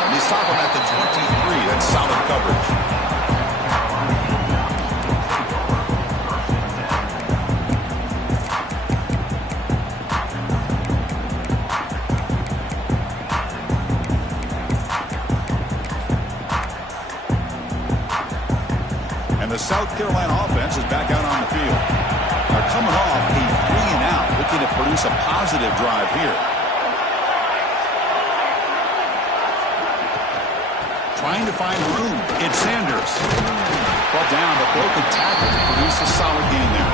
And they stop him at the 23. That's solid coverage. And the South Carolina offense is back out on the field. They're coming off a 3-and-out, looking to produce a positive drive here. Trying to find room. It's Sanders. Brought down, but broken tackle to produce a solid gain there.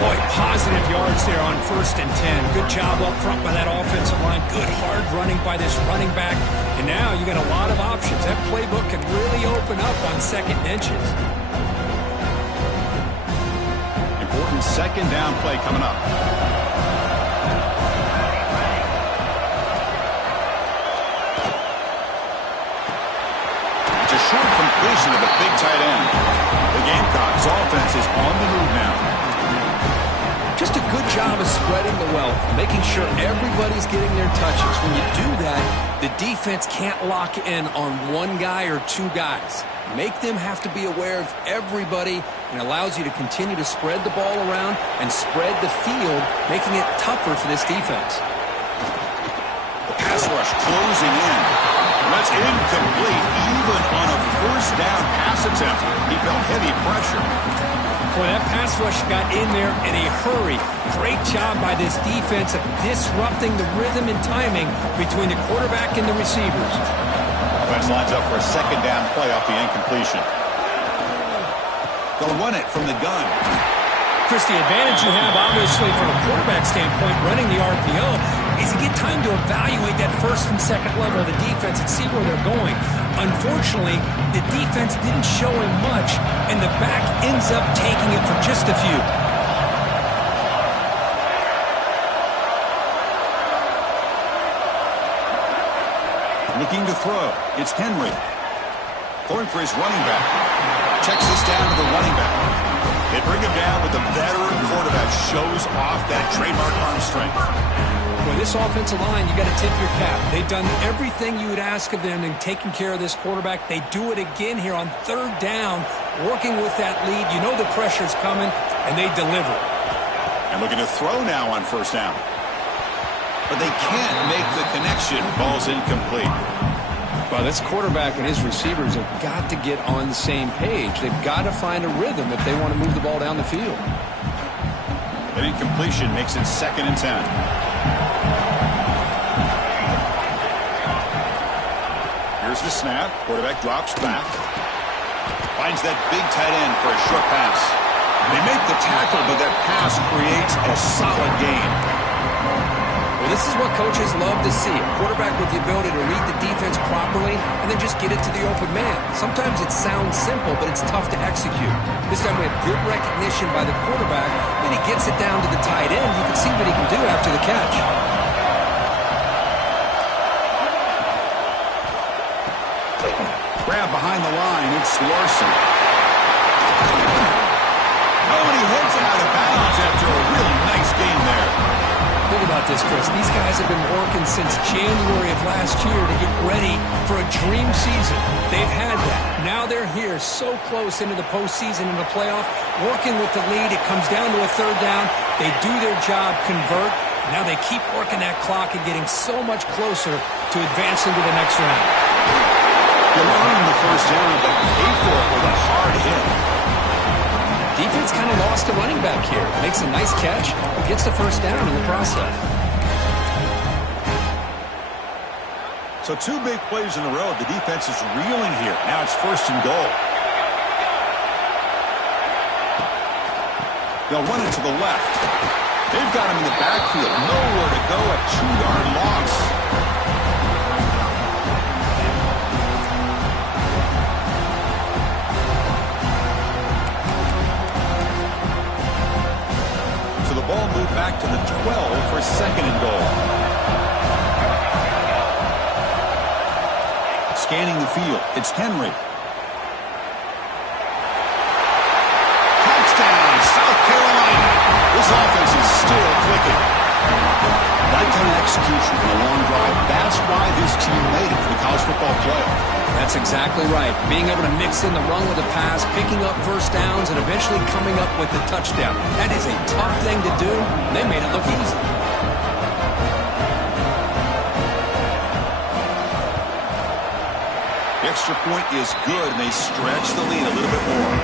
Boy, positive yards there on 1st and 10. Good job up front by that offensive line. Good hard running by this running back. And now you got a lot of options. That playbook can really open up on second and inches. Important second down play coming up. completion to the big tight end. The Gamecocks offense is on the move now. Just a good job of spreading the wealth, making sure everybody's getting their touches. When you do that, the defense can't lock in on one guy or two guys. Make them have to be aware of everybody, and allows you to continue to spread the ball around and spread the field, making it tougher for this defense. The pass rush closing in. That's incomplete, even on a first down pass attempt. He felt heavy pressure. Boy, that pass rush got in there in a hurry. Great job by this defense of disrupting the rhythm and timing between the quarterback and the receivers. Offense lines up for a second down play off the incompletion. They'll run it from the gun. Chris, the advantage you have, obviously, from a quarterback standpoint, running the RPO, is you get time to evaluate that first and second level of the defense and see where they're going. Unfortunately, the defense didn't show him much, and the back ends up taking it for just a few. Looking to throw. It's Henry. Throwing for his running back. Checks this down to the running back. They bring him down, but the veteran quarterback shows off that trademark arm strength. Well, this offensive line, you got to tip your cap. They've done everything you would ask of them in taking care of this quarterback. They do it again here on third down, working with that lead. You know the pressure's coming, and they deliver. And looking to throw now on first down. But they can't make the connection. Ball's incomplete. Well, this quarterback and his receivers have got to get on the same page. They've got to find a rhythm if they want to move the ball down the field. An incompletion makes it 2nd and 10. Here's the snap. Quarterback drops back. Finds that big tight end for a short pass. They make the tackle, but that pass creates a solid gain. Well, this is what coaches love to see. A quarterback with the ability to read the defense properly and then just get it to the open man. Sometimes it sounds simple, but it's tough to execute. This time we have good recognition by the quarterback. Then he gets it down to the tight end. You can see what he can do after the catch. Grab behind the line. It's Larson. Oh, and he heads out of bounds after a really nice game there. Think about this, Chris. These guys have been working since January of last year to get ready for a dream season. They've had that. Now they're here so close into the postseason and the playoff, working with the lead. It comes down to a third down. They do their job, convert. Now they keep working that clock and getting so much closer to advancing to the next round. You earn the first down, but pay for it with a hard hit. Defense kind of lost a running back here. Makes a nice catch, gets the first down in the process. So 2 big plays in a row. The defense is reeling here. Now it's 1st and goal. They'll run it to the left. They've got him in the backfield. Nowhere to go, a 2-yard loss. Ball moved back to the 12 for 2nd and goal. Scanning the field. It's Henry. Touchdown, South Carolina. This offense is still clicking. That kind of execution in a long drive, that's why this team made it to the college football playoff. That's exactly right. Being able to mix in the run with the pass, picking up first downs, and eventually coming up with the touchdown. That is a tough thing to do, and they made it look easy. The extra point is good, and they stretch the lead a little bit more.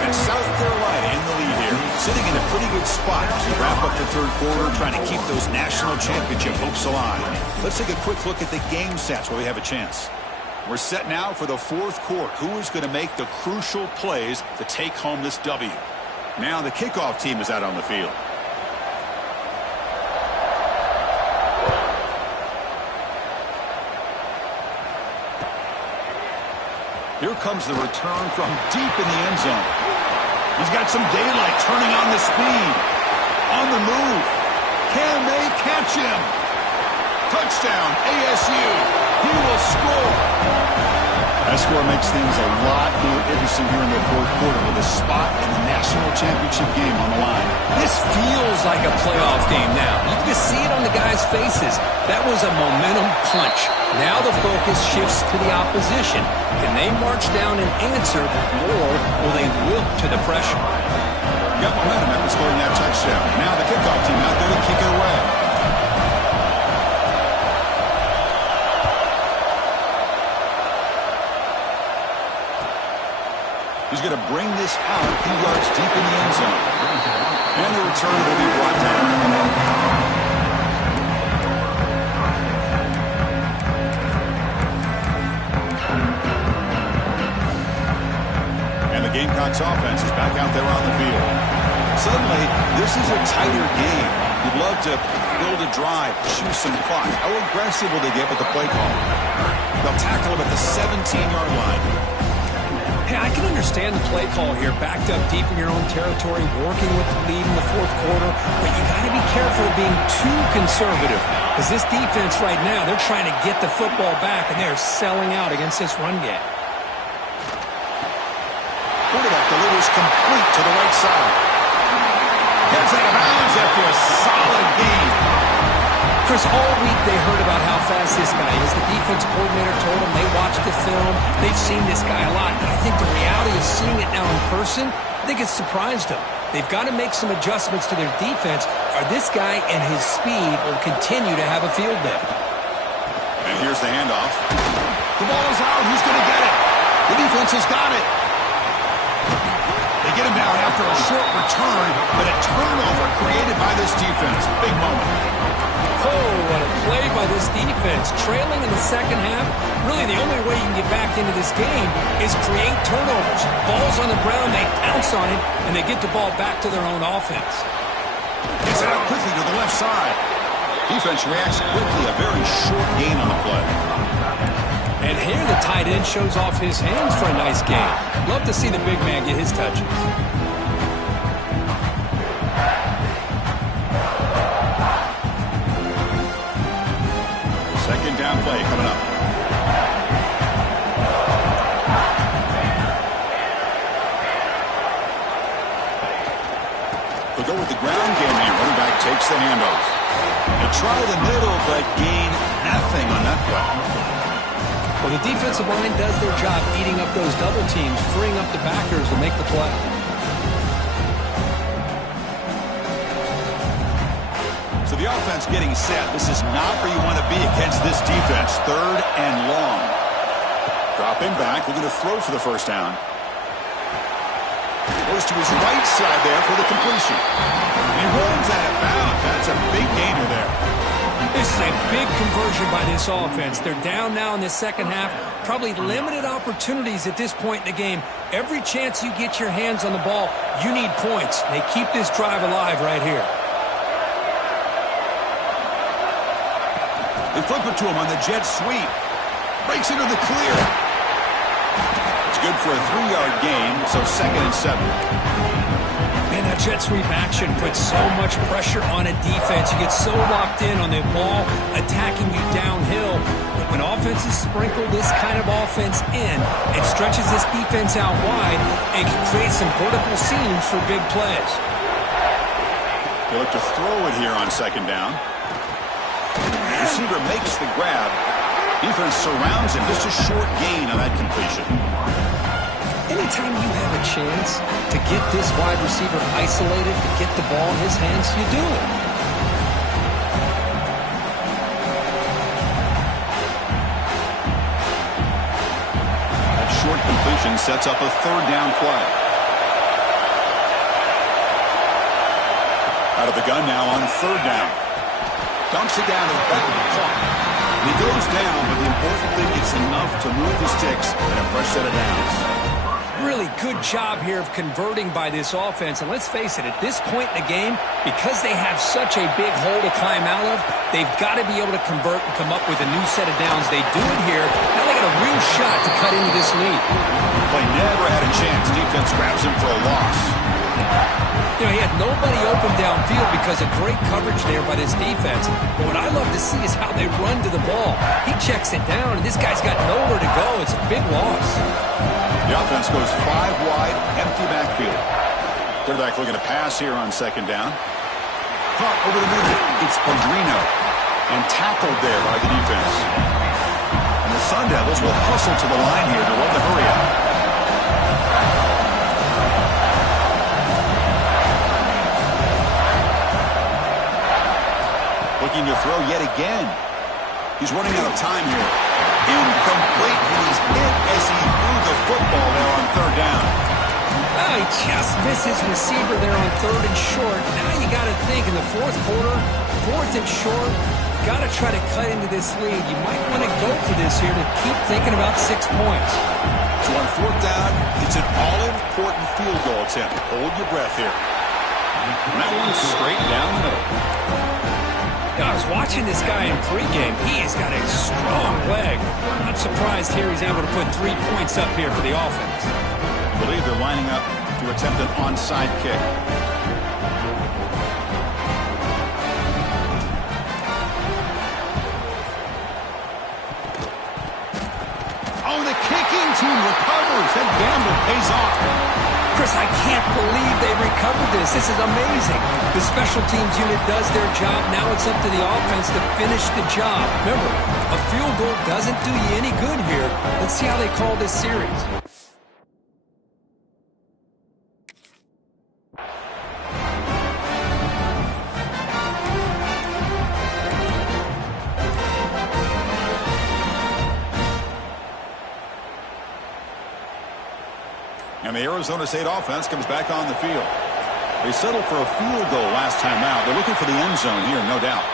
And South Carolina in the lead here, sitting in a pretty good spot as we wrap up the third quarter, trying to keep those national championship hopes alive. Let's take a quick look at the game stats where we have a chance. We're set now for the 4th quarter. Who is going to make the crucial plays to take home this W? Now the kickoff team is out on the field. Here comes the return from deep in the end zone. He's got some daylight, turning on the speed. On the move. Can they catch him? Touchdown, ASU. He will score. That score makes things a lot more interesting here in the fourth quarter with a spot in the national championship game on the line. This feels like a playoff game now. You can just see it on the guys' faces. That was a momentum punch. Now the focus shifts to the opposition. Can they march down and answer, or will they wilt to the pressure? Got momentum after scoring that touchdown. Now the kickoff team out there to kick it away. He's going to bring this out a few yards deep in the end zone. And the return will be brought down. And the Gamecocks offense is back out there on the field. Suddenly, this is a tighter game. You'd love to build a drive, choose some clock. How aggressive will they get with the play call? They'll tackle him at the 17-yard line. Hey, I can understand the play call here, backed up deep in your own territory, working with the lead in the fourth quarter, but you got to be careful of being too conservative, because this defense right now, they're trying to get the football back, and they're selling out against this run game. Quarterback delivers complete to the right side. Gets out of bounds after a solid game. Chris, all week they heard about how fast this guy is. The defense coordinator told them they watched the film. They've seen this guy a lot. But I think the reality of seeing it now in person, I think it's surprised them. They've got to make some adjustments to their defense, or this guy and his speed will continue to have a field day. And here's the handoff. The ball is out. Who's going to get it? The defense has got it. They get him down after a short return, but a turnover created by this defense. Big moment. Oh, what a play by this defense. Trailing in the second half, really the only way you can get back into this game is create turnovers. Ball's on the ground, they pounce on it, and they get the ball back to their own offense. Gets it out quickly to the left side. Defense reacts quickly, a very short gain on the play. And here the tight end shows off his hands for a nice game. Love to see the big man get his touches. Second down play coming up. They'll go with the ground game here. Running back takes the handoff. They try the middle, but gain nothing on that play. Well, the defensive line does their job eating up those double teams, freeing up the backers to make the play. So the offense getting set. This is not where you want to be against this defense. Third and long. Dropping back. Looking to throw for the first down. Goes to his right side there for the completion. And he runs out of bounds. That's a big gainer there. This is a big conversion by this offense. They're down now in the second half. Probably limited opportunities at this point in the game. Every chance you get your hands on the ball, you need points. They keep this drive alive right here. They flip it to him on the jet sweep. Breaks into the clear. It's good for a 3-yard gain, so 2nd and 7. Man, that jet sweep action puts so much pressure on a defense. You get so locked in on the ball attacking you downhill. But when offenses sprinkle this kind of offense in, it stretches this defense out wide and can create some vertical seams for big plays. They look to throw it here on 2nd down. Receiver makes the grab. Defense surrounds him. Just a short gain on that completion. Anytime you have a chance to get this wide receiver isolated, to get the ball in his hands, you do it. That short completion sets up a 3rd down play. Out of the gun now on 3rd down. Dumps it down to the back of the clock. And he goes down, but the important thing is enough to move the sticks and a fresh set of downs. Really good job here of converting by this offense. And let's face it, at this point in the game, because they have such a big hole to climb out of, they've got to be able to convert and come up with a new set of downs. They do it here. Now they got a real shot to cut into this lead. Play never had a chance. Defense grabs him for a loss. You know, he had nobody open downfield because of great coverage there by this defense. But what I love to see is how they run to the ball. He checks it down, and this guy's got nowhere to go. It's a big loss. The offense goes 5 wide, empty backfield. Quarterback looking to pass here on second down. Caught over the middle. It's Pellegrino. And tackled there by the defense. And the Sun Devils will hustle to the line here to run the hurry out. Looking to throw yet again. He's running out of time here. Incomplete, and he's hit as he threw the football there on third down. Oh, he just missed his receiver there on third and short. Now you got to think in the fourth quarter, fourth and short, got to try to cut into this lead. You might want to go for this here to keep thinking about 6 points. So on fourth down, it's an all-important field goal attempt. Hold your breath here. And that one's straight down the middle. I was watching this guy in pregame. He has got a strong leg. Not surprised here he's able to put 3 points up here for the offense. I believe they're lining up to attempt an onside kick. Oh, the kicking team recovers. That gamble pays off. Chris, I can't believe they recovered this. This is amazing. The special teams unit does their job. Now it's up to the offense to finish the job. Remember, a field goal doesn't do you any good here. Let's see how they call this series. And the Arizona State offense comes back on the field. They settled for a field goal last time out. They're looking for the end zone here, no doubt.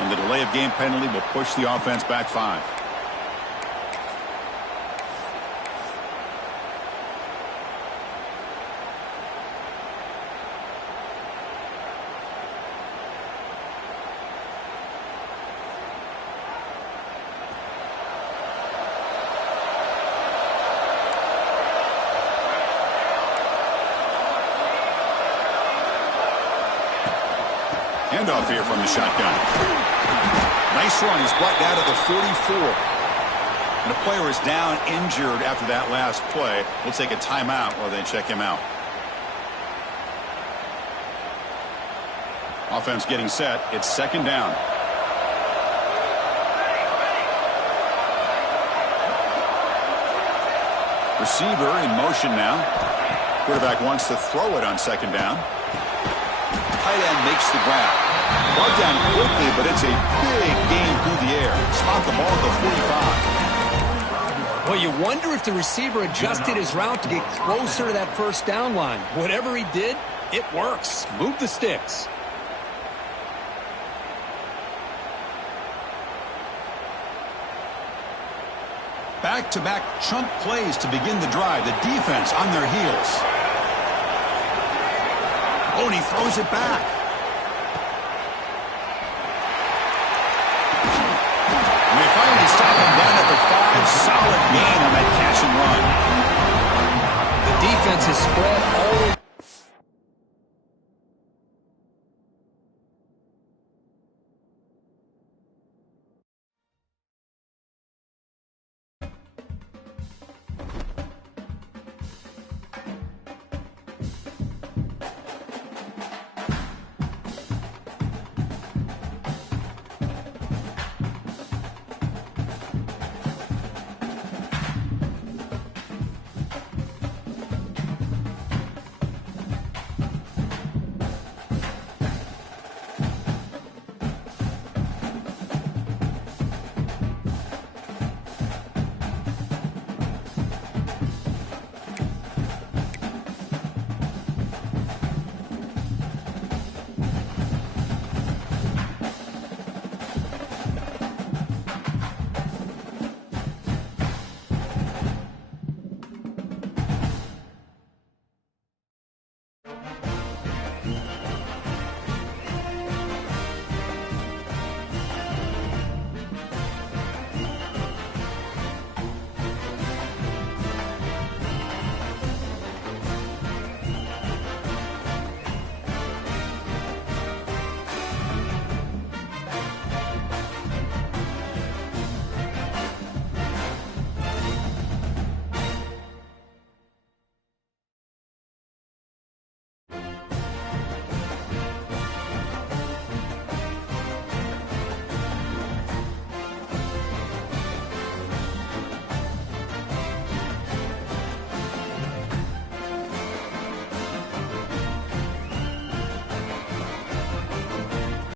And the delay of game penalty will push the offense back 5. Handoff here from the shotgun. Nice run. He's brought down to the 44. And the player is down injured after that last play. We'll take a timeout while they check him out. Offense getting set. It's second down. Receiver in motion now. Quarterback wants to throw it on second down. Tight end makes the grab. Brought down quickly, but it's a big gain through the air. Spot the ball at the 45. Well, you wonder if the receiver adjusted his route to get closer to that first down line. Whatever he did, it works. Move the sticks. Back-to-back chunk plays to begin the drive. The defense on their heels. Oh, and he throws it back. And they finally stop him down at the 5. Solid gain on that catch and run. The defense is spread all